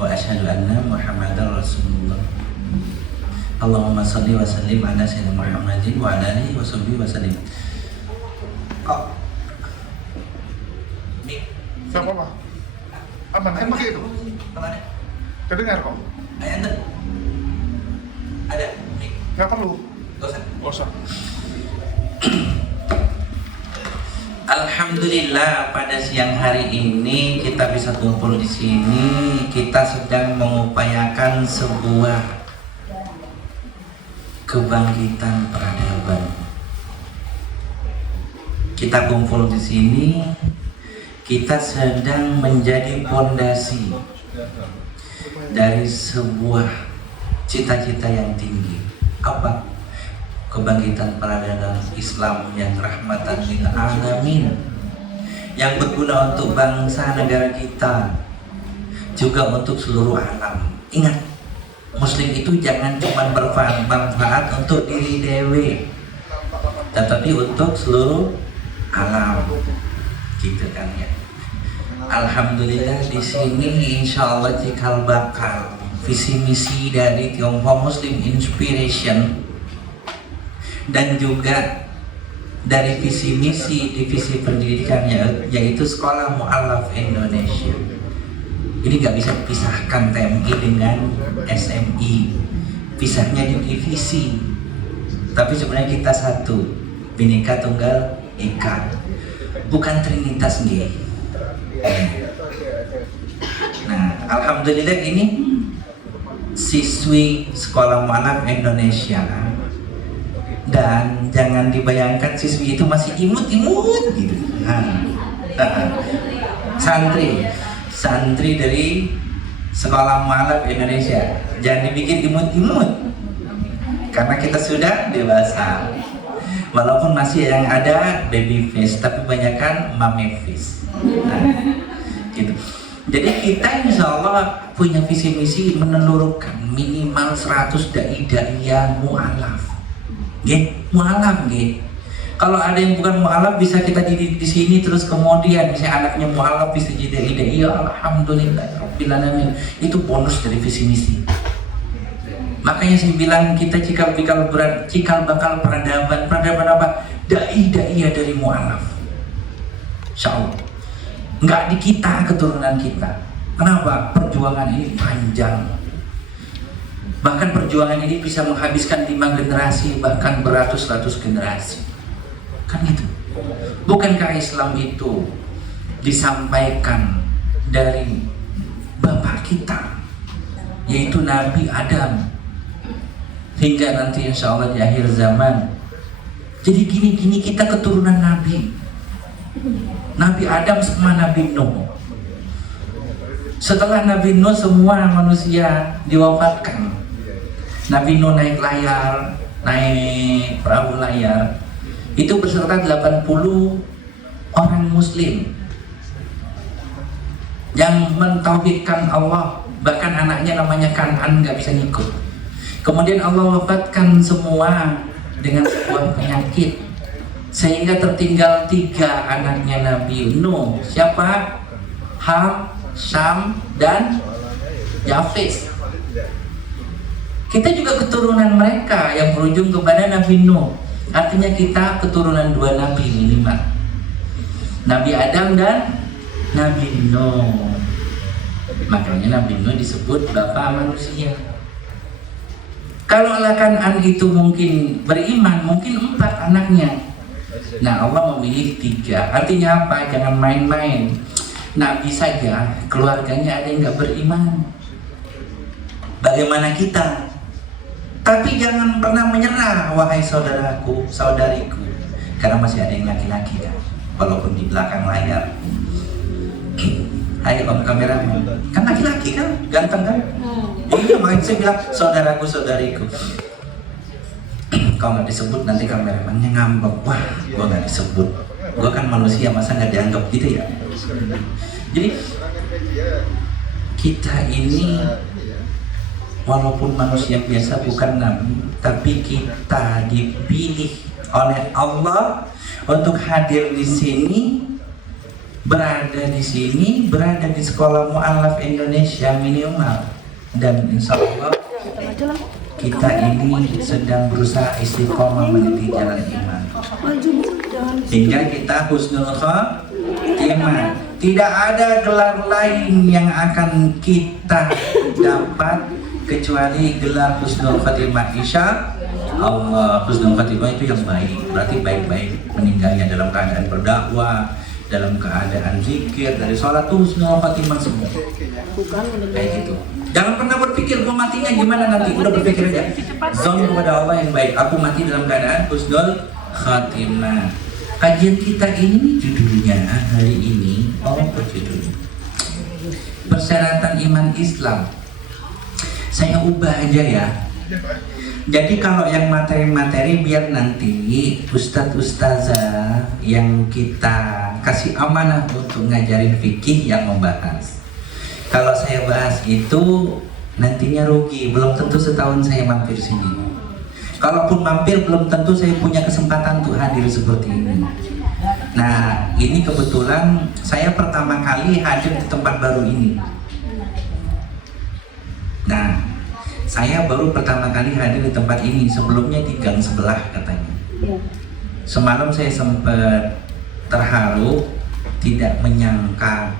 wa asyhadu anna Muhammadar Rasulullah. Allahumma shalli wa sallim ala sayyidina Muhammadin wa ala alihi wa sahbihi wa sallim. Gak apa-apa. Aman, pakai itu. Kedengar kok. Ada. Gak perlu. Gak usah. Alhamdulillah, pada siang hari ini kita bisa kumpul di sini. Kita sedang mengupayakan sebuah kebangkitan peradaban. Kita kumpul di sini, kita sedang menjadi fondasi dari sebuah cita-cita yang tinggi. Apa? Kebangkitan peradaban Islam yang rahmatan lil alamin, yang berguna untuk bangsa negara kita, juga untuk seluruh alam. Ingat, Muslim itu jangan cuma bermanfaat untuk diri dewe, tetapi untuk seluruh alam, gitu kan ya. Alhamdulillah di sini insya Allah cikal bakal visi misi dari Tionghoa Muslim Inspiration dan juga dari visi misi divisi pendidikannya, yaitu Sekolah Mu'allaf Indonesia. Ini nggak bisa dipisahkan TMI dengan SMI, pisahnya di divisi, tapi sebenarnya kita satu, Bhinneka Tunggal Ika, bukan Trinitas G. Nah, alhamdulillah ini siswi Sekolah Mu'allaf Indonesia. Dan jangan dibayangkan siswi itu masih imut-imut gitu. Santri dari Sekolah Mu'allaf Indonesia, jangan dipikir imut-imut, karena kita sudah dewasa. Walaupun masih yang ada baby face, tapi kebanyakan mommy face. Gitu. Jadi kita insya Allah punya visi misi menelurkan minimal 100 dai-dai mu'alaf. Mu'alaf. Kalau ada yang bukan mu'alaf bisa kita didik di sini, terus kemudian misalnya anaknya mu'alaf bisa jadi dai, ya alhamdulillah rabbil alamin. Itu bonus dari visi misi. Makanya saya bilang kita cikal bakal peradaban apa? Dai dari mu'alaf. Insyaallah. Enggak di kita, keturunan kita. Kenapa? Perjuangan ini panjang. Bahkan perjuangan ini bisa menghabiskan 5 generasi, bahkan beratus-ratus generasi. Kan gitu. Bukankah Islam itu disampaikan dari bapak kita, yaitu Nabi Adam, hingga nanti insya Allah di akhir zaman. Jadi gini kita keturunan Nabi Adam sama Nabi Nuh. Setelah Nabi Nuh semua manusia diwafatkan. Nabi Nuh naik perahu layar, itu berserta 80 orang muslim yang mentauhidkan Allah. Bahkan anaknya namanya Kan'an gak bisa ngikut. Kemudian Allah wafatkan semua dengan sebuah penyakit, sehingga tertinggal 3 anaknya Nabi Nuh. Siapa? Ham, Syam, dan Yafis. Kita juga keturunan mereka yang berujung kepada Nabi Nuh. Artinya kita keturunan 2 nabi minimal, Nabi Adam dan Nabi Nuh. Makanya Nabi Nuh disebut bapak manusia. Kalau Kan'an itu mungkin beriman, mungkin 4 anaknya. Nah, Allah memilih 3. Artinya apa? Jangan main-main. Nabi saja keluarganya ada yang gak beriman. Bagaimana kita? Tapi jangan pernah menyerah, wahai saudaraku, saudariku, karena masih ada yang laki-laki kan, walaupun di belakang layar. Ayo om kameramen, kan laki-laki kan, ganteng kan? Iya, makanya saya bilang saudaraku, saudariku. Kalau nggak disebut nanti kameramannya ngambek, wah, gua nggak disebut, gua kan manusia, masa nggak dianggap gitu ya? Jadi kita ini walaupun manusia biasa, bukan nabi, tapi kita dipilih oleh Allah untuk hadir di sini berada di sini, berada di sekolah mu'alaf Indonesia minimal, dan insya Allah kita ini sedang berusaha istiqomah meniti jalan iman hingga kita husnul khotimah. Tidak ada gelar lain yang akan kita dapat kecuali gelar husnul khotimah. Insya Allah husnul khotimah itu yang baik, berarti baik-baik meninggalnya dalam keadaan berdakwah, dalam keadaan zikir, dari sholat tuh husnul khotimah semua. Kayak gitu. Jangan pernah berpikir gua matinya gimana nanti, udah berpikir aja. Zon kepada Allah yang baik, aku mati dalam keadaan husnul khotimah. Kajian kita ini judulnya hari ini, apa judulnya? Persyaratan iman Islam. Saya ubah aja ya. Jadi kalau yang materi-materi biar nanti ustadz-ustazah yang kita kasih amanah untuk ngajarin fikih yang membahas. Kalau saya bahas itu nantinya rugi, belum tentu setahun saya mampir sini. Kalaupun mampir belum tentu saya punya kesempatan untuk hadir seperti ini. Nah, ini kebetulan saya pertama kali hadir di tempat baru ini. Nah, saya baru pertama kali hadir di tempat ini, sebelumnya di gang sebelah katanya. Semalam saya sempat terharu, tidak menyangka.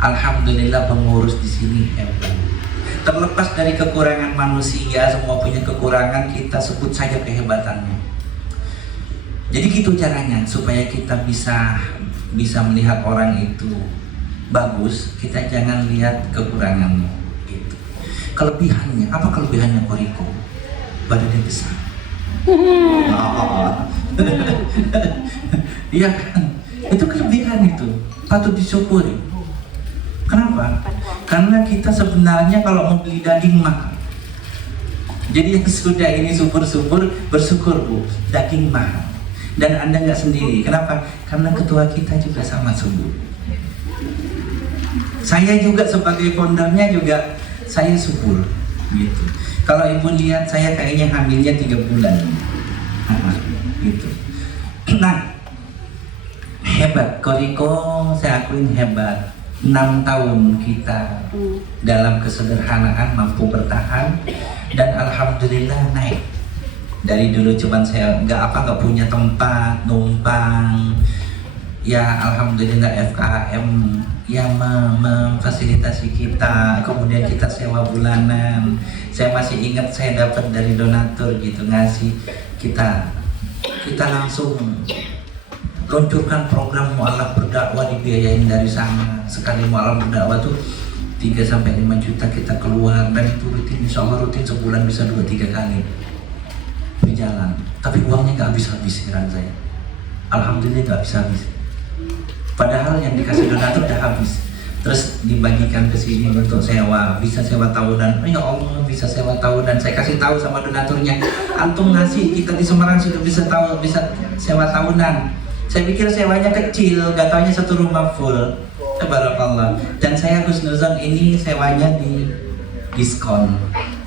Alhamdulillah pengurus di sini hebat. Terlepas dari kekurangan manusia, semua punya kekurangan, kita sebut saja kehebatannya. Jadi gitu caranya supaya kita bisa melihat orang itu bagus, kita jangan lihat kekurangannya. Gitu. Kelebihannya, apa kelebihannya Koriko? Badannya besar. Iya kan? Itu kelebihan itu, patut disyukuri. Kenapa? Karena kita sebenarnya kalau mau beli daging mahal. Jadi yang sudah ini subur-subur bersyukur Bu, daging mahal. Dan Anda nggak sendiri. Kenapa? Karena ketua kita juga sama subur. Saya juga sebagai foundernya juga saya subur. Gitu. Kalau Ibu lihat saya kayaknya hamilnya 3 bulan. Gitu. Nah, hebat. Koriko saya akuin hebat. 6 tahun kita dalam kesederhanaan mampu bertahan dan alhamdulillah naik. Dari dulu cuman saya nggak punya tempat numpang, ya alhamdulillah FKM yang memfasilitasi kita, kemudian kita sewa bulanan. Saya masih ingat saya dapat dari donatur gitu ngasih kita langsung luncurkan program mu'alaf berdakwah, dibiayain dari sana. Sekali mu'alaf berdakwah tuh 3-5 juta kita keluar, dan itu rutin, insya Allah rutin sebulan bisa 2-3 kali berjalan. Tapi uangnya gak habis-habis heran saya. Alhamdulillah gak habis-habis. Padahal yang dikasih donatur udah habis. Terus dibagikan ke sini untuk sewa, bisa sewa tahunan. Ya Allah, bisa sewa tahunan. Saya kasih tahu sama donaturnya, antum ngasih, kita di Semarang sudah bisa sewa tahunan. Saya pikir sewanya kecil, gak taunya satu rumah full. Barakallah. Dan saya husnuzon ini sewanya di diskon.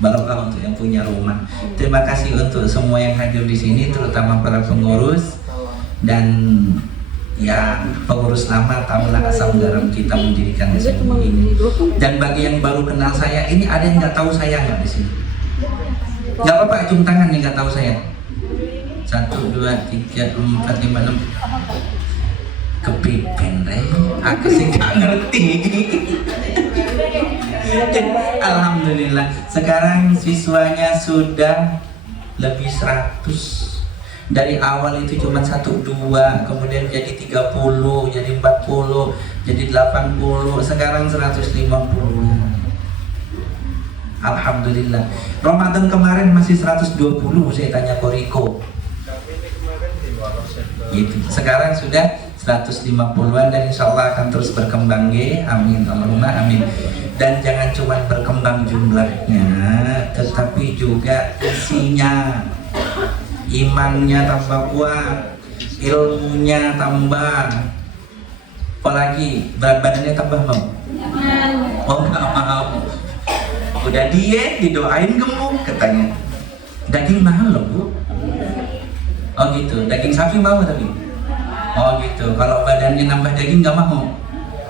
Barakallah untuk yang punya rumah. Terima kasih untuk semua yang hadir di sini, terutama para pengurus dan ya pengurus lama, tahulah asam garam kita mendirikan di sini ini. Dan bagi yang baru kenal saya, ini ada yang nggak tahu saya nggak di sini? Nggak apa-apa, cium tangan nih nggak tahu saya. 1, 2, 3, 4, 5, 6. Kepipen deh, aku sih nggak ngerti. Alhamdulillah, sekarang siswanya sudah lebih 100. Dari awal itu cuma 1-2, kemudian jadi 30, jadi 40, jadi 80, sekarang 150. Alhamdulillah. Ramadan kemarin masih 120, saya tanya Koriko. Gitu. Sekarang sudah 150-an dan insya Allah akan terus berkembang ya. Amin, Allahumma amin. Dan jangan cuma berkembang jumlahnya, tetapi juga isinya. Imannya tambah kuat, ilmunya tambah, apalagi berat badannya tambah mau? Oh nggak mau. Udah diet, didoain gemuk katanya. Daging mahal loh Bu. Oh gitu, daging sapi mau tapi? Oh gitu. Kalau badannya nambah daging nggak mau?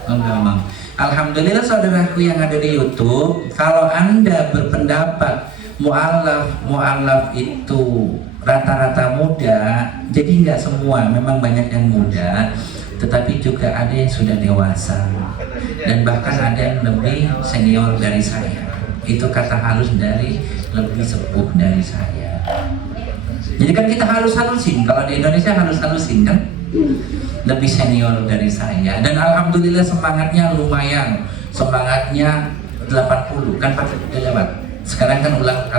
Oh, nggak mau. Alhamdulillah saudaraku yang ada di YouTube, kalau Anda berpendapat mu'alaf itu rata-rata muda, jadi nggak semua, memang banyak yang muda, tetapi juga ada yang sudah dewasa dan bahkan ada yang lebih senior dari saya. Itu kata halus dari lebih sepuh dari saya. Jadi kan kita halus-halusin, kalau di Indonesia halus-halusin kan, lebih senior dari saya. Dan alhamdulillah semangatnya lumayan, semangatnya 80 kan Pak udah lewat. Sekarang kan ulang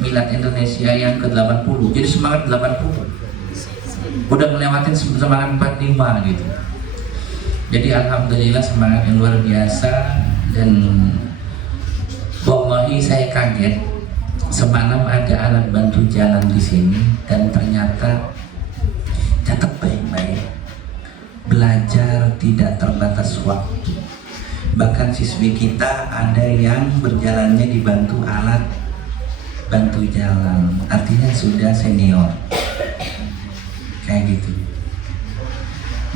Milad Indonesia yang ke-80, jadi semangat 80 udah ngelewatin semangat 45 gitu. Jadi alhamdulillah semangat yang luar biasa. Dan wallahi saya kaget semalam ada alat bantu jalan di sini dan ternyata catat baik-baik, belajar tidak terbatas waktu. Bahkan siswi kita ada yang berjalannya dibantu alat bantu jalan, artinya sudah senior kayak gitu.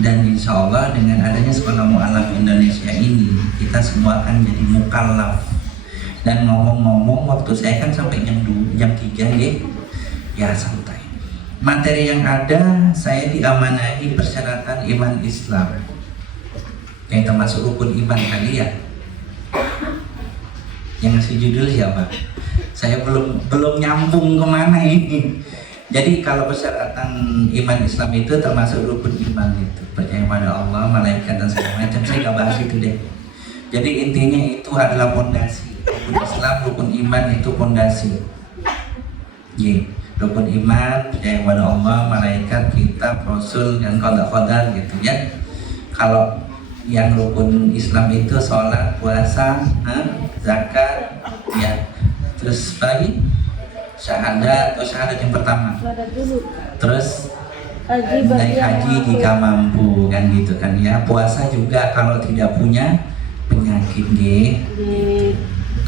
Dan insya Allah dengan adanya sekolah mu'alaf Indonesia ini, kita semua akan jadi mukallaf. Dan ngomong-ngomong, waktu saya kan sampai jam 3 ya santai. Materi yang ada, saya diamanahi persyaratan iman Islam yang termasuk rukun iman kali ya. Yang ngasih judul siapa? Saya belum nyambung kemana ini. Jadi kalau persyaratan iman Islam itu termasuk rukun iman itu, percaya pada Allah, malaikat dan segala macam. Saya nggak bahas itu deh. Jadi intinya itu adalah fondasi. Rukun Islam, rukun iman itu fondasi. Rukun iman percaya pada Allah, malaikat, kitab, rasul, dan qada gitu ya. Kalau yang rukun Islam itu sholat, puasa, zakat, ya. Terus apa lagi? Syahadat atau syahadat yang pertama. Terus naik haji jika mampu kan gitu kan ya. Puasa juga kalau tidak punya penyakit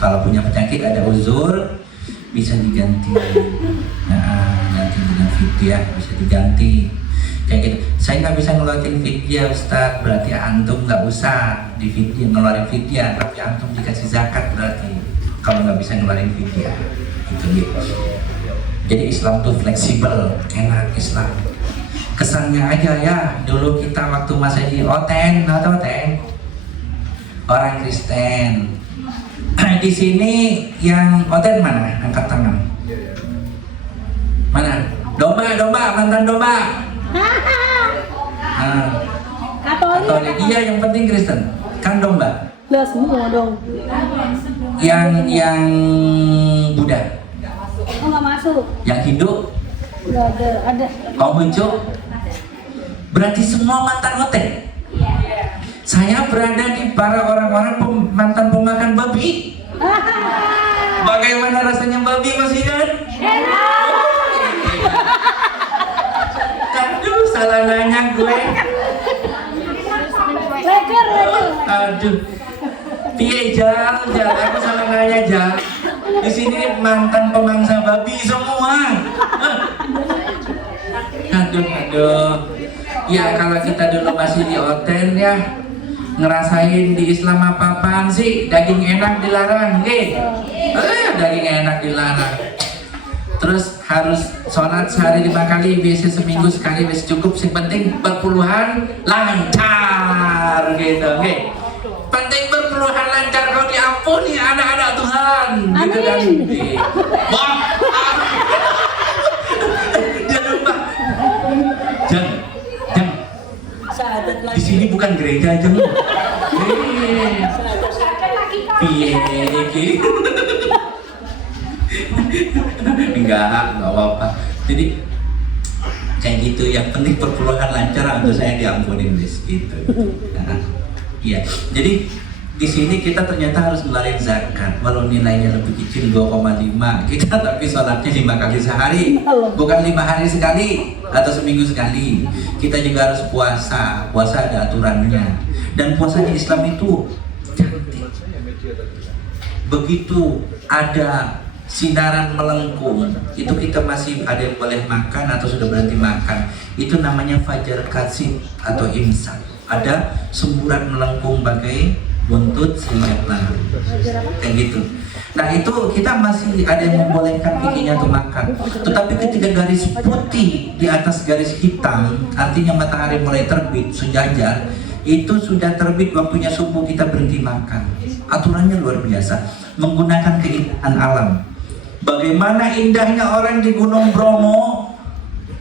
Kalau punya penyakit ada uzur bisa diganti. Nah, ganti dengan fidyah bisa diganti. Kayak gitu. Saya nggak bisa ngeluarin fidyah Ustaz, berarti antum nggak usah di fidyah ngeluarin fidyah, tapi antum dikasih zakat berarti. Kalau nggak bisa ngeluarin fidyah itu gitu. Jadi Islam tuh fleksibel, enak Islam. Kesannya aja ya, dulu kita waktu masih di Oten, atau Oten orang Kristen. Di sini yang Oten mana? Angkat tangan. Mana? Domba, mantan domba. Katolik. Iya, yang penting Kristen. Kan domba. Semua dong. Yang Buddha. Oh, nggak masuk. Yang Hindu? Nggak ada. Konghucu? Berarti semua mantan hotel. Saya berada di para orang-orang mantan pemakan babi. Bagaimana rasanya babi, Mas Igan? Aduh, salah nanya gue. Leker. Aduh. Piye Jal, aku salah nanya Jal. Di sini mantan pemangsa babi semua. Aduh. Ya kalau kita dulu masih di Oten ya, ngerasain di Islam apa-apaan sih? Daging enak dilarang, daging enak dilarang. Terus harus sholat sehari 5 kali, biasa seminggu sekali, biasa cukup. Yang penting berpuluhan lancar gitu, penting berpuluhan lancar, kau diampuni anak-anak Tuhan. Gitu kan? Dia lupa. Jangan. Di sini bukan gereja aja lu. Piye enggak apa-apa. Jadi kayak gitu, yang penting perpuluhan lancar untuk saya diampuni gitu. Nah, iya. Jadi di sini kita ternyata harus ngeluarin zakat, walau nilainya lebih kecil 2,5 kita, tapi sholatnya 5 kali sehari, bukan 5 hari sekali atau seminggu sekali. Kita juga harus puasa ada aturannya, dan puasa di Islam itu cantik. Begitu ada sinaran melengkung, itu kita masih ada yang boleh makan atau sudah berhenti makan. Itu namanya fajar kasib atau imsak. Ada semburat melengkung bagai buntut singa, kayak gitu. Nah itu kita masih ada yang membolehkan giginya untuk makan. Tetapi ketika garis putih di atas garis hitam, artinya matahari mulai terbit sejajar, itu sudah terbit waktunya subuh, kita berhenti makan. Aturannya luar biasa, menggunakan keindahan alam. Bagaimana indahnya orang di Gunung Bromo,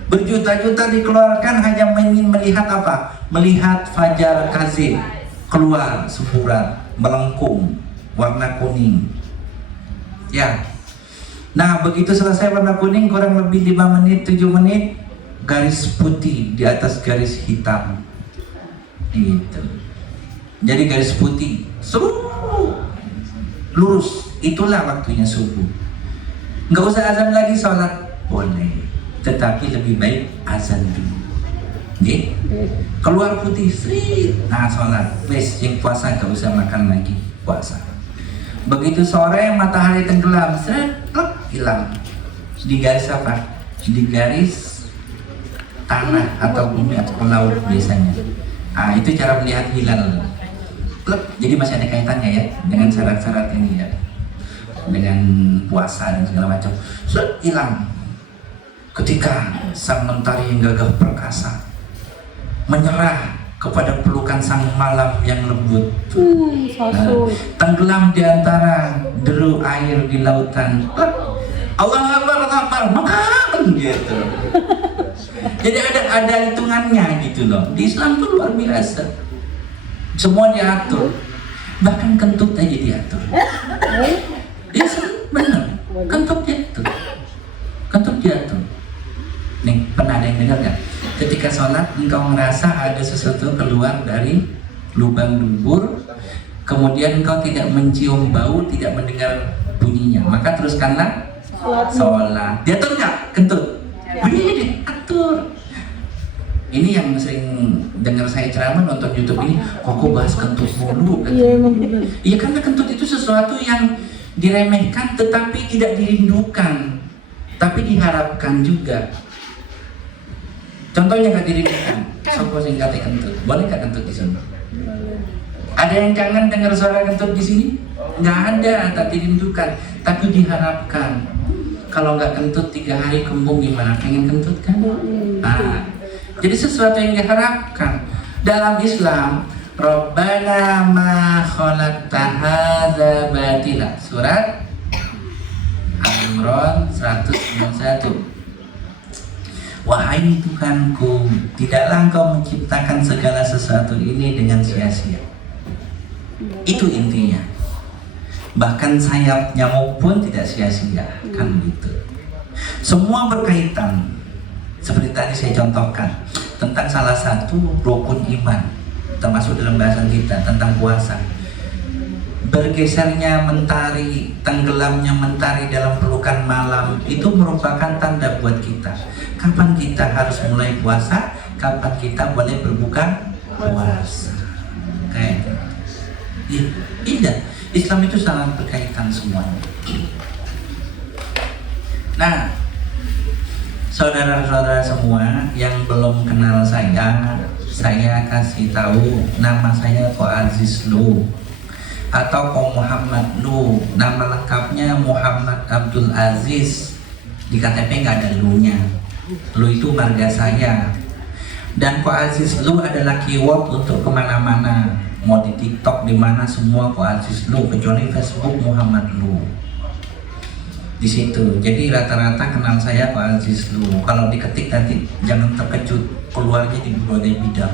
berjuta-juta dikeluarkan hanya ingin melihat apa? Melihat fajar kazib keluar semburat melengkung warna kuning. Ya. Nah, begitu selesai warna kuning kurang lebih 5 menit, 7 menit, garis putih di atas garis hitam. Gitu. Jadi garis putih, lurus, itulah waktunya subuh. Nggak usah azan lagi, sholat boleh, tetapi lebih baik azan dulu. Nih, keluar putih, nah sholat, wes yang puasa nggak usah makan lagi, puasa. Begitu sore matahari tenggelam, hilang. Di garis apa? Di garis tanah atau bumi atau laut biasanya. Ah, itu cara melihat hilal. Jadi masih ada kaitannya ya dengan syarat-syarat ini ya, dengan puasa dan segala macam. Hilang. Ketika sang mentari yang gagah perkasa menyerah kepada pelukan sang malam yang lembut, tenggelam di antara deru air di lautan. Allah Akbar, makan gitu. Jadi ada hitungannya gitu loh. Di Islam tuh luar biasa. Semua diatur. Bahkan kentut aja diatur. Iya benar. Kentut diatur. Kentut diatur. Nih, pernah ada yang dengar nggak? Ketika sholat engkau merasa ada sesuatu keluar dari lubang dubur, kemudian engkau tidak mencium bau, tidak mendengar bunyinya, maka teruskanlah sholat. Diatur nggak kentut? Ini diatur. Ini yang sering dengar saya ceramah, nonton YouTube ini, kok bahas kentut mulu? Iya, karena kentut itu sesuatu yang diremehkan tetapi tidak dirindukan, tapi diharapkan juga. Contohnya nggak dirindukan, sopo sing kate kentut, boleh nggak kentut di sini? Ada yang kangen dengar suara kentut di sini? Nggak ada, tak dirindukan, tapi diharapkan. Kalau nggak kentut 3 hari kembung gimana? Pengen kentut kan? Nah, jadi sesuatu yang diharapkan. Dalam Islam, Rabbana ma khalaqta hadza batila. Surat Al-Imran 191. Wahai Tuhanku, tidaklah Engkau menciptakan segala sesuatu ini dengan sia-sia. Itu intinya. Bahkan sayap nyamuk pun tidak sia-sia, kan gitu. Semua berkaitan. Seperti tadi saya contohkan tentang salah satu rukun iman, termasuk dalam bahasan kita tentang puasa. Bergesernya mentari, tenggelamnya mentari dalam pelukan malam itu merupakan tanda buat kita. Kapan kita harus mulai puasa, kapan kita boleh berbuka puasa. Kayak indah. Islam itu sangat berkaitan semuanya. Nah, saudara-saudara semua yang belum kenal saya kasih tahu, nama saya Ko Aziz Lu atau Ko Muhammad Lu. Nama lengkapnya Muhammad Abdul Aziz. Di KTP nggak ada Lu-nya. Lu itu marga saya. Dan Ko Aziz Lu adalah keyword untuk kemana-mana. Mau di TikTok di mana semua Ko Aziz Lu, kecuali Facebook Muhammad Lu. Di situ. Jadi rata-rata kenal saya Ko Aziz Lu. Kalau diketik nanti jangan terkejut, keluarnya di berbagai bidang.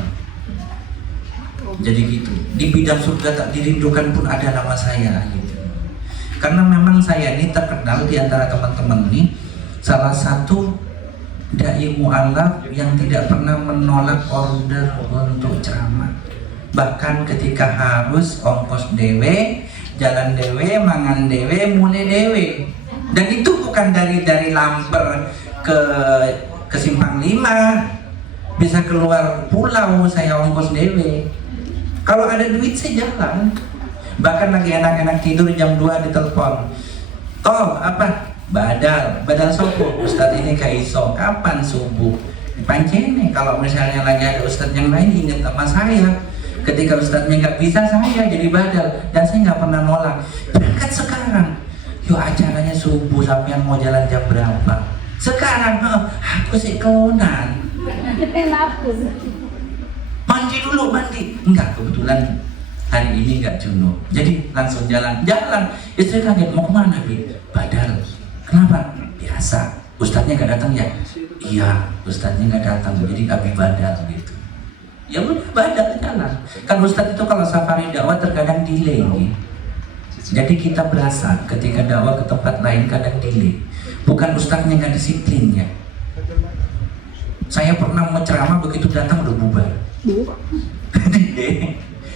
Jadi gitu. Di bidang surga tak dirindukan pun ada nama saya gitu. Karena memang saya ini terkenal di antara teman-teman ini salah satu dai mu'alaf yang tidak pernah menolak order untuk ceramah. Bahkan ketika harus ongkos dewe, jalan dewe, mangan dewe, mulai dewe. Dan itu bukan dari Lamper ke Simpang 5, bisa keluar pulau saya ongkos dewe. Kalau ada duit saya jalan. Bahkan lagi enak-enak tidur jam 2 ditelepon, Toh apa? Badal sopo. Ustadz ini kaiso kapan subuh? Pancene kalau misalnya lagi ada ustadz yang lain ingat sama saya. Ketika ustadznya nggak bisa, saya jadi badal dan saya nggak pernah nolak. Berangkat sekarang. Yuk acaranya subuh, sampean mau jalan jam berapa? Sekarang, aku sih kelonan. Kita lapor. Mandi dulu, mandi. Enggak, kebetulan hari ini nggak junub. Jadi langsung jalan. Istri kaget, mau kemana, Bi? Badal. Kenapa? Biasa. Ustadznya nggak datang ya? Iya, ustadznya nggak datang. Jadi kami badal gitu. Ya udah badal jalan. Kan ustadz itu kalau safari dakwah terkadang delay. Gitu. Jadi kita berasa ketika dakwah ke tempat lain kadang delay. Bukan ustadznya nggak disiplinnya. Saya pernah menceramah begitu datang udah bubar.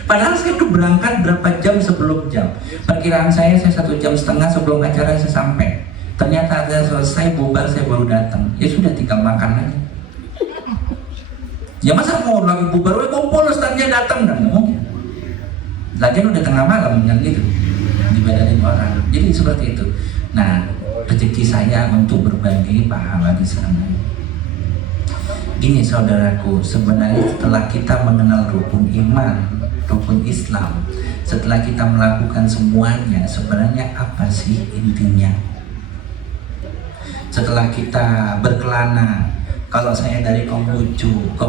Padahal saya udah berangkat berapa jam sebelum jam. Perkiraan saya 1,5 jam sebelum acara saya sampai. Ternyata ada selesai bubar saya baru datang. Ya sudah tinggal makan aja. Ya masa mau lagi bubar, kumpul ustadznya datang dan mungkin. Lagian udah tengah malam kan gitu. Dibadain orang. Jadi seperti itu. Nah, rezeki saya untuk berbagi pahala di sana. Gini saudaraku, sebenarnya setelah kita mengenal rukun iman, rukun Islam, setelah kita melakukan semuanya, sebenarnya apa sih intinya? Setelah kita berkelana, kalau saya dari Konghucu ke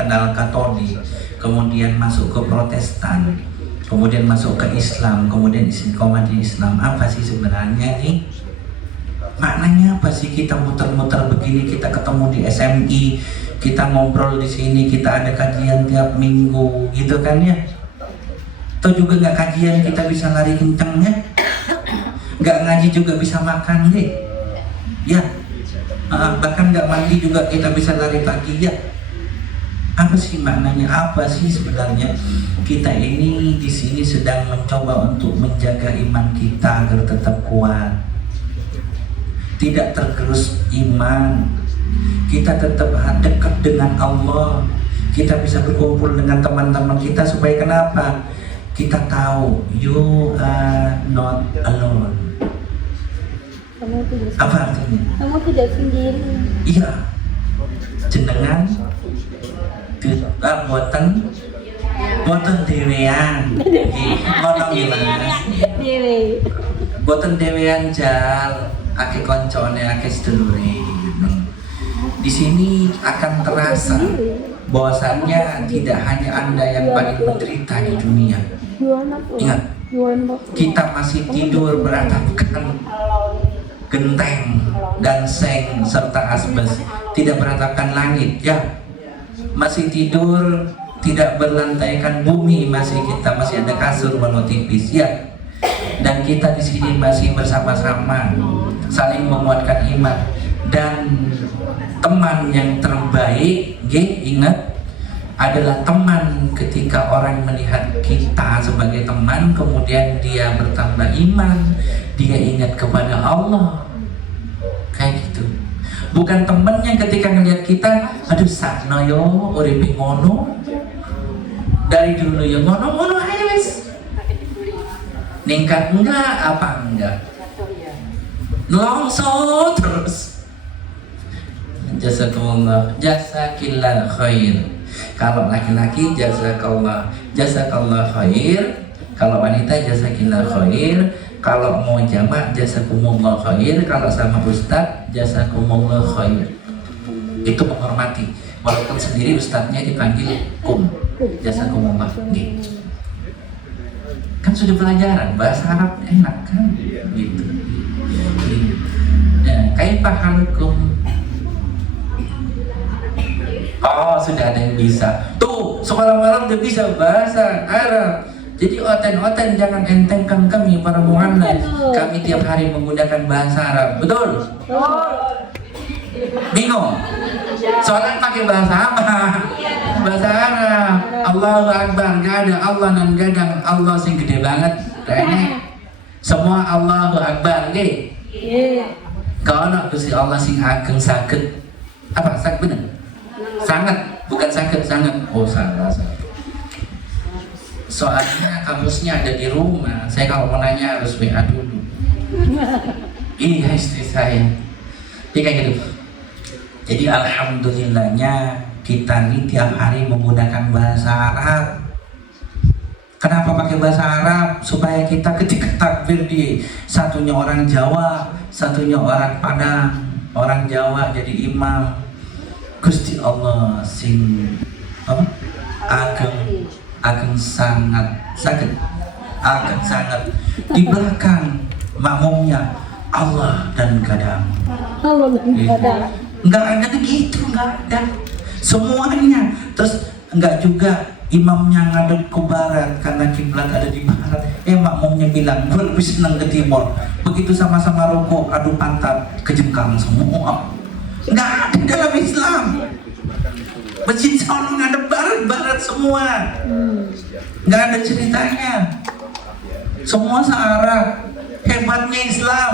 kenal Katolik, kemudian masuk ke Protestan, kemudian masuk ke Islam, kemudian istiqomah di Islam, apa sih sebenarnya nih? Maknanya apa sih kita muter-muter begini, kita ketemu di SMI, kita ngobrol di sini, kita ada kajian tiap minggu, gitu kan ya? Atau juga nggak kajian kita bisa lari kencengnya, nggak ngaji juga bisa makan deh, ya. Bahkan nggak mandi juga kita bisa lari pagi ya. Apa sih maknanya? Apa sih sebenarnya? Kita ini di sini sedang mencoba untuk menjaga iman kita agar tetap kuat, tidak tergerus iman. Kita tetap dekat dengan Allah. Kita bisa berkumpul dengan teman-teman kita supaya kenapa? Kita tahu you are not alone. Apa artinya? Kamu tidak sendiri. Iya, jenengan boten dewean, ngono gimana? Dewe. Boten dewean jal, ake koncone, ake sedulure. Di sini akan terasa bahwasannya tidak hanya Anda yang paling menderita di dunia. Ingat, kita masih tidur beratapkan genteng dan seng serta asbes, tidak beratapkan langit ya, masih tidur tidak berlantaikan bumi, masih ada kasur walau tipis ya, dan kita di sini masih bersama-sama saling menguatkan iman. Dan teman yang terbaik, ingat, adalah teman ketika orang melihat kita sebagai teman, kemudian dia bertambah iman, dia ingat kepada Allah, kayak gitu. Bukan temennya ketika ngelihat kita, aduh sakno yo, uripe ngono, dari dulu ya ngono aja wis. Ningkat enggak, apa enggak? Nelongso terus. Jazakallah, jazakillah khair. Kalau laki-laki jazakallah khair, kalau wanita jazakillah khair, kalau mau jamak jazakumullah khair, kalau sama ustaz jazakumullah khair. Itu menghormati, walaupun sendiri ustaznya dipanggil jazakumullah. Kan sudah pelajaran bahasa Arab enak kan, gitu. Ya, kaifa halukum? Oh, sudah ada yang bisa. Tuh, sekolah malam udah bisa bahasa Arab. Jadi oten-oten jangan entengkan kami para mu'allim. Kami tiap hari menggunakan bahasa Arab. Betul? Bingung? Soalnya pakai bahasa apa? Bahasa Arab. Allahu Akbar, gak ada Allah dan gadang Allah sing gede banget. Semua Allahu Akbar, nggih. Kalau nak Gusti Allah sing ageng saged. Apa? Saged bener? Sangat, bukan sakit, sangat. Oh salah. Soalnya kamusnya ada di rumah. Saya kalau mau nanya harus WA dulu. Iya istri saya. Dia kayak gitu. Jadi alhamdulillahnya kita nih tiap hari menggunakan bahasa Arab. Kenapa pakai bahasa Arab? Supaya kita ketika takbir di satunya orang Jawa, satunya orang Padang, orang Jawa jadi imam. Gusti Allah sing apa? Ageng sangat sakit. Ageng sangat di belakang makmumnya Allah dan gadang. Allah ada. Nggak ada begitu, nggak ada semuanya. Terus nggak juga imamnya ngadep ke barat karena kiblat ada di barat. Makmumnya bilang gue lebih senang ke timur. Begitu sama-sama rokok adu pantat kejengkang semua. Nggak ada dalam Islam. Masjid selalu ngadep barat semua. Nggak ada ceritanya. Semua searah. Hebatnya Islam.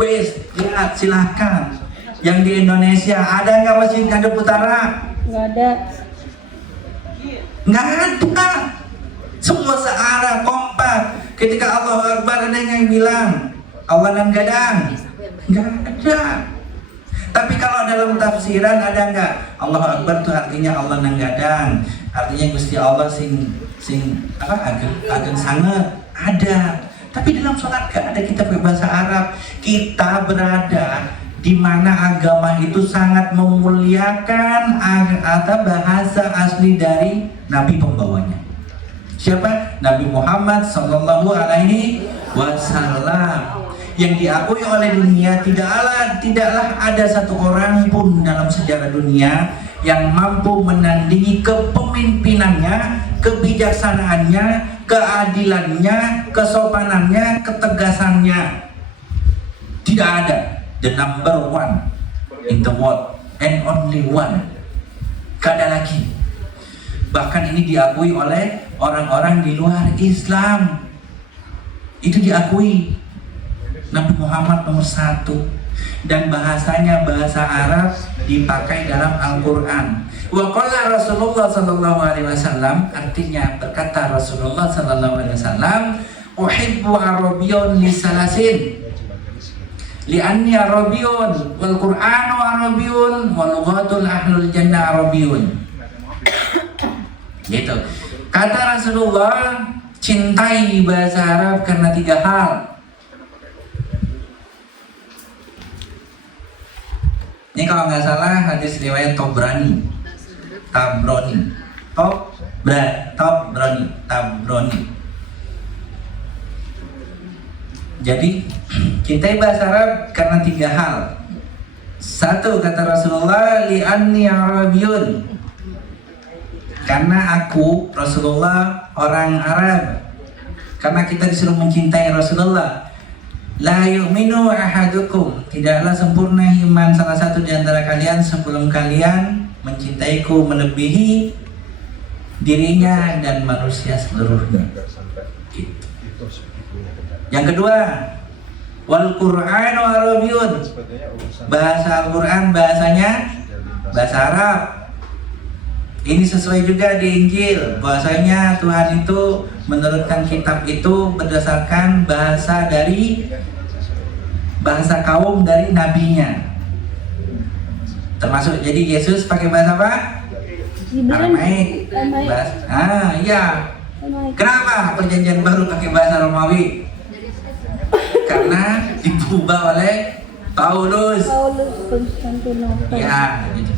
Wes, lihat silahkan. Yang di Indonesia ada nggak masjid ngadep utara? Nggak ada. Nggak ada. Semua searah, kompak. Ketika Allah Akbar ada yang bilang Allah dan gadang. Nggak ada. Tapi kalau dalam tafsiran ada nggak? Allah Akbar itu artinya Allah dan gadang. Artinya Gusti Allah sing ageng sangat. Ada. Tapi dalam sholat gak ada kita berbahasa Arab. Kita berada di mana agama itu sangat memuliakan atau bahasa asli dari Nabi pembawanya. Siapa? Nabi Muhammad Sallallahu Alaihi Wasallam. Yang diakui oleh dunia tidaklah ada satu orang pun dalam sejarah dunia yang mampu menandingi kepemimpinannya, kebijaksanaannya, keadilannya, kesopanannya, ketegasannya. Tidak ada. The number one in the world and only one. Gak ada lagi. Bahkan ini diakui oleh orang-orang di luar Islam. Itu diakui. Nabi Muhammad nomor 1. Dan bahasanya bahasa Arab dipakai dalam Al-Quran. Wa qala Rasulullah sallallahu alaihi wasallam, artinya berkata Rasulullah sallallahu alaihi wasallam, uhibbu arabiyyun li salasin. Li'anni arabiyyun wal Qur'anu arabiyyun wa lughatul ahlul jannah arabiyyun. Gitu. Kata Rasulullah, cintai bahasa Arab karena 3 hal. Ini kalau nggak salah hadis riwayat Tabrani. Jadi cintai bahasa Arab karena 3 hal. 1, kata Rasulullah, li'anni arabiyyun. Karena aku Rasulullah orang Arab. Karena kita disuruh mencintai Rasulullah. La yu'minu ahadukum, tidaklah sempurna iman salah satu di antara kalian sebelum kalian mencintaiku melebihi dirinya dan manusia seluruhnya. Gitu. Yang kedua, wal Qur'anu arabiyyun. Bahasa Al-Qur'an bahasanya bahasa Arab. Ini sesuai juga di Injil, bahwasanya Tuhan itu menurunkan kitab itu berdasarkan bahasa kaum dari nabinya. Termasuk jadi Yesus pakai bahasa apa? Aramaik. Iya. Kenapa perjanjian baru pakai bahasa Romawi? Karena diubah oleh Paulus. Ya, gitu.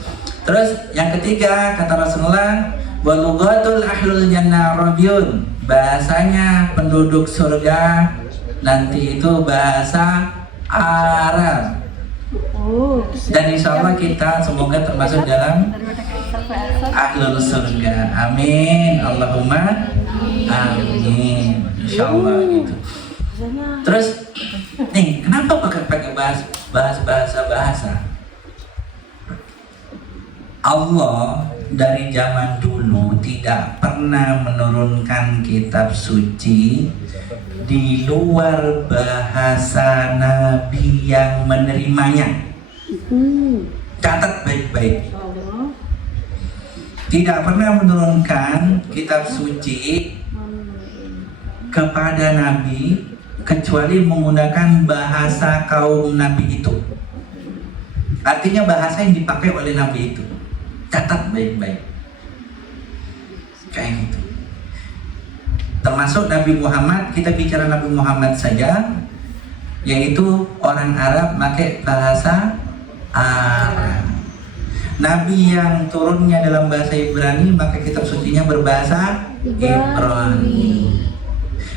Terus yang ketiga kata Rasulullah, walughatul ahlul jannah arabiyyun. Bahasanya penduduk surga nanti itu bahasa Arab. Dan insya Allah kita semoga termasuk dalam ahlul surga. Amin. Allahumma amin. Insya Allah gitu. Terus nih, kenapa pakai bahasa? Allah dari zaman dulu tidak pernah menurunkan kitab suci di luar bahasa Nabi yang menerimanya. Catat baik-baik. Tidak pernah menurunkan kitab suci kepada Nabi kecuali menggunakan bahasa kaum Nabi itu. Artinya bahasa yang dipakai oleh Nabi itu. Catat baik-baik. Kayak gitu. Termasuk Nabi Muhammad, kita bicara Nabi Muhammad saja, yaitu orang Arab pakai bahasa Arab. Nabi yang turunnya dalam bahasa Ibrani, maka kitab sucinya berbahasa Ibrani.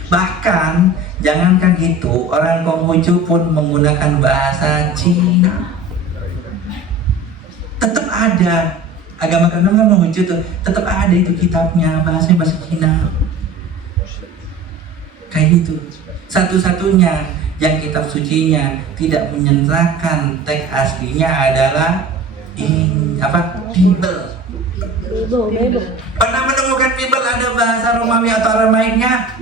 Bahkan jangankan itu, orang Konghucu pun menggunakan bahasa Cina. Tetap ada agama Konghucu tuh, tetap ada itu kitabnya bahasa Cina. Kayak gitu. Satu-satunya yang kitab sucinya tidak menyerahkan teks aslinya adalah Bible. Pernah menemukan Bible ada bahasa Romawi atau Aramaiknya?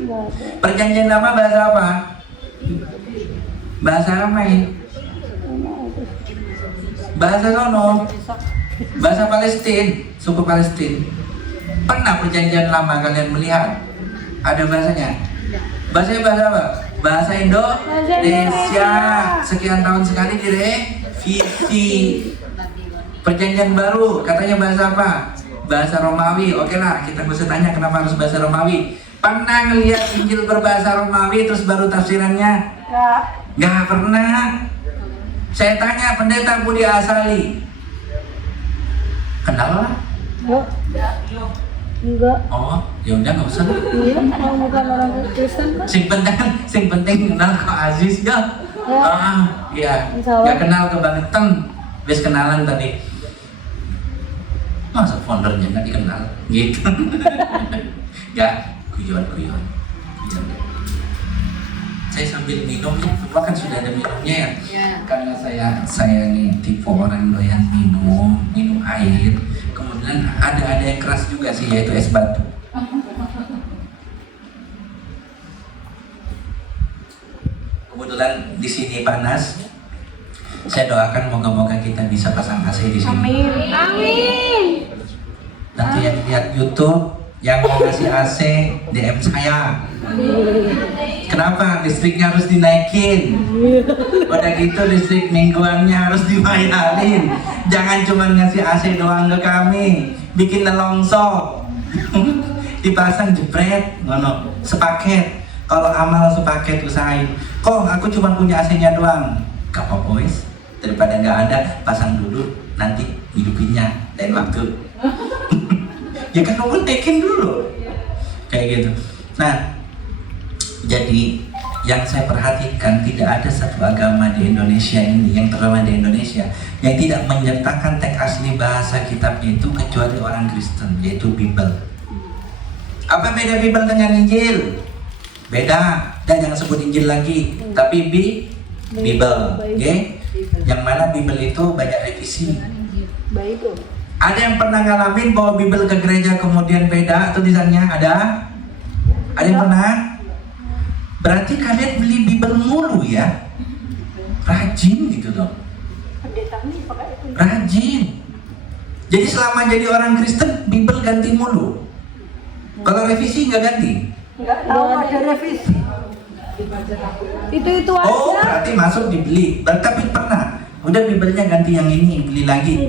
Perjanjian lama bahasa apa? Bahasa Aramaik. Bahasa sono. Bahasa Palestina, suku Palestina. Pernah perjanjian lama kalian melihat ada bahasanya? Bahasanya bahasa apa? Bahasa Indonesia. Sekian tahun sekali direvisi. Perjanjian baru katanya bahasa apa? Bahasa Romawi. Oke lah, kita bisa tanya kenapa harus bahasa Romawi. Pernah ngelihat Injil berbahasa Romawi terus baru tafsirannya? Nggak pernah. Saya tanya pendeta Budi Asali. Kenal lah? Enggak. Oh, ya udah nggak usah. Iya, kalau bukan orang Kristen kan? Sing penting kenal ke Aziz ya. Iya. Nggak kenal kebangetan. Wes kenalan tadi. Masa foundernya nggak dikenal? Gitu. Ya, guyon. Saya sambil minum ya, semua kan sudah ada minumnya ya. Karena saya nih tipe orang doyan minum air. Kemudian ada yang keras juga sih, yaitu es batu. Kebetulan di sini panas. Saya doakan moga-moga kita bisa pasang AC di sini. Amin. Nanti yang lihat YouTube yang mau ngasih AC DM saya. Kenapa? Listriknya harus dinaikin. Udah gitu listrik mingguannya harus dibayarin. Jangan cuma ngasih AC doang ke kami. Bikin nelongso. Dipasang jepret, ngono, sepaket. Kalau amal sepaket usahain. Kok aku cuma punya AC-nya doang? Gak apa-apa wis. Daripada nggak ada, pasang dulu. Nanti hidupinnya lain waktu. Ya kan kamu naikin dulu. Kayak gitu. Nah, jadi yang saya perhatikan tidak ada satu agama di Indonesia ini yang terutama di Indonesia yang tidak menyertakan teks asli bahasa kitabnya itu kecuali orang Kristen, yaitu Bible. Apa beda Bible dengan Injil? Beda. Dan jangan sebut Injil lagi, tapi Bible. Okay? Yang mana Bible itu banyak revisi. Ada yang pernah ngalamin bawa Bible ke gereja kemudian beda tulisannya? Ada yang pernah? Berarti kalian beli Bible mulu ya? Rajin gitu dong. Rajin. Jadi selama jadi orang Kristen, Bible ganti mulu. Kalau revisi nggak ganti? Enggak tahu ada revisi. Itu aja. Oh, berarti masuk dibeli. Tapi pernah? Udah Bible-nya ganti yang ini, beli lagi?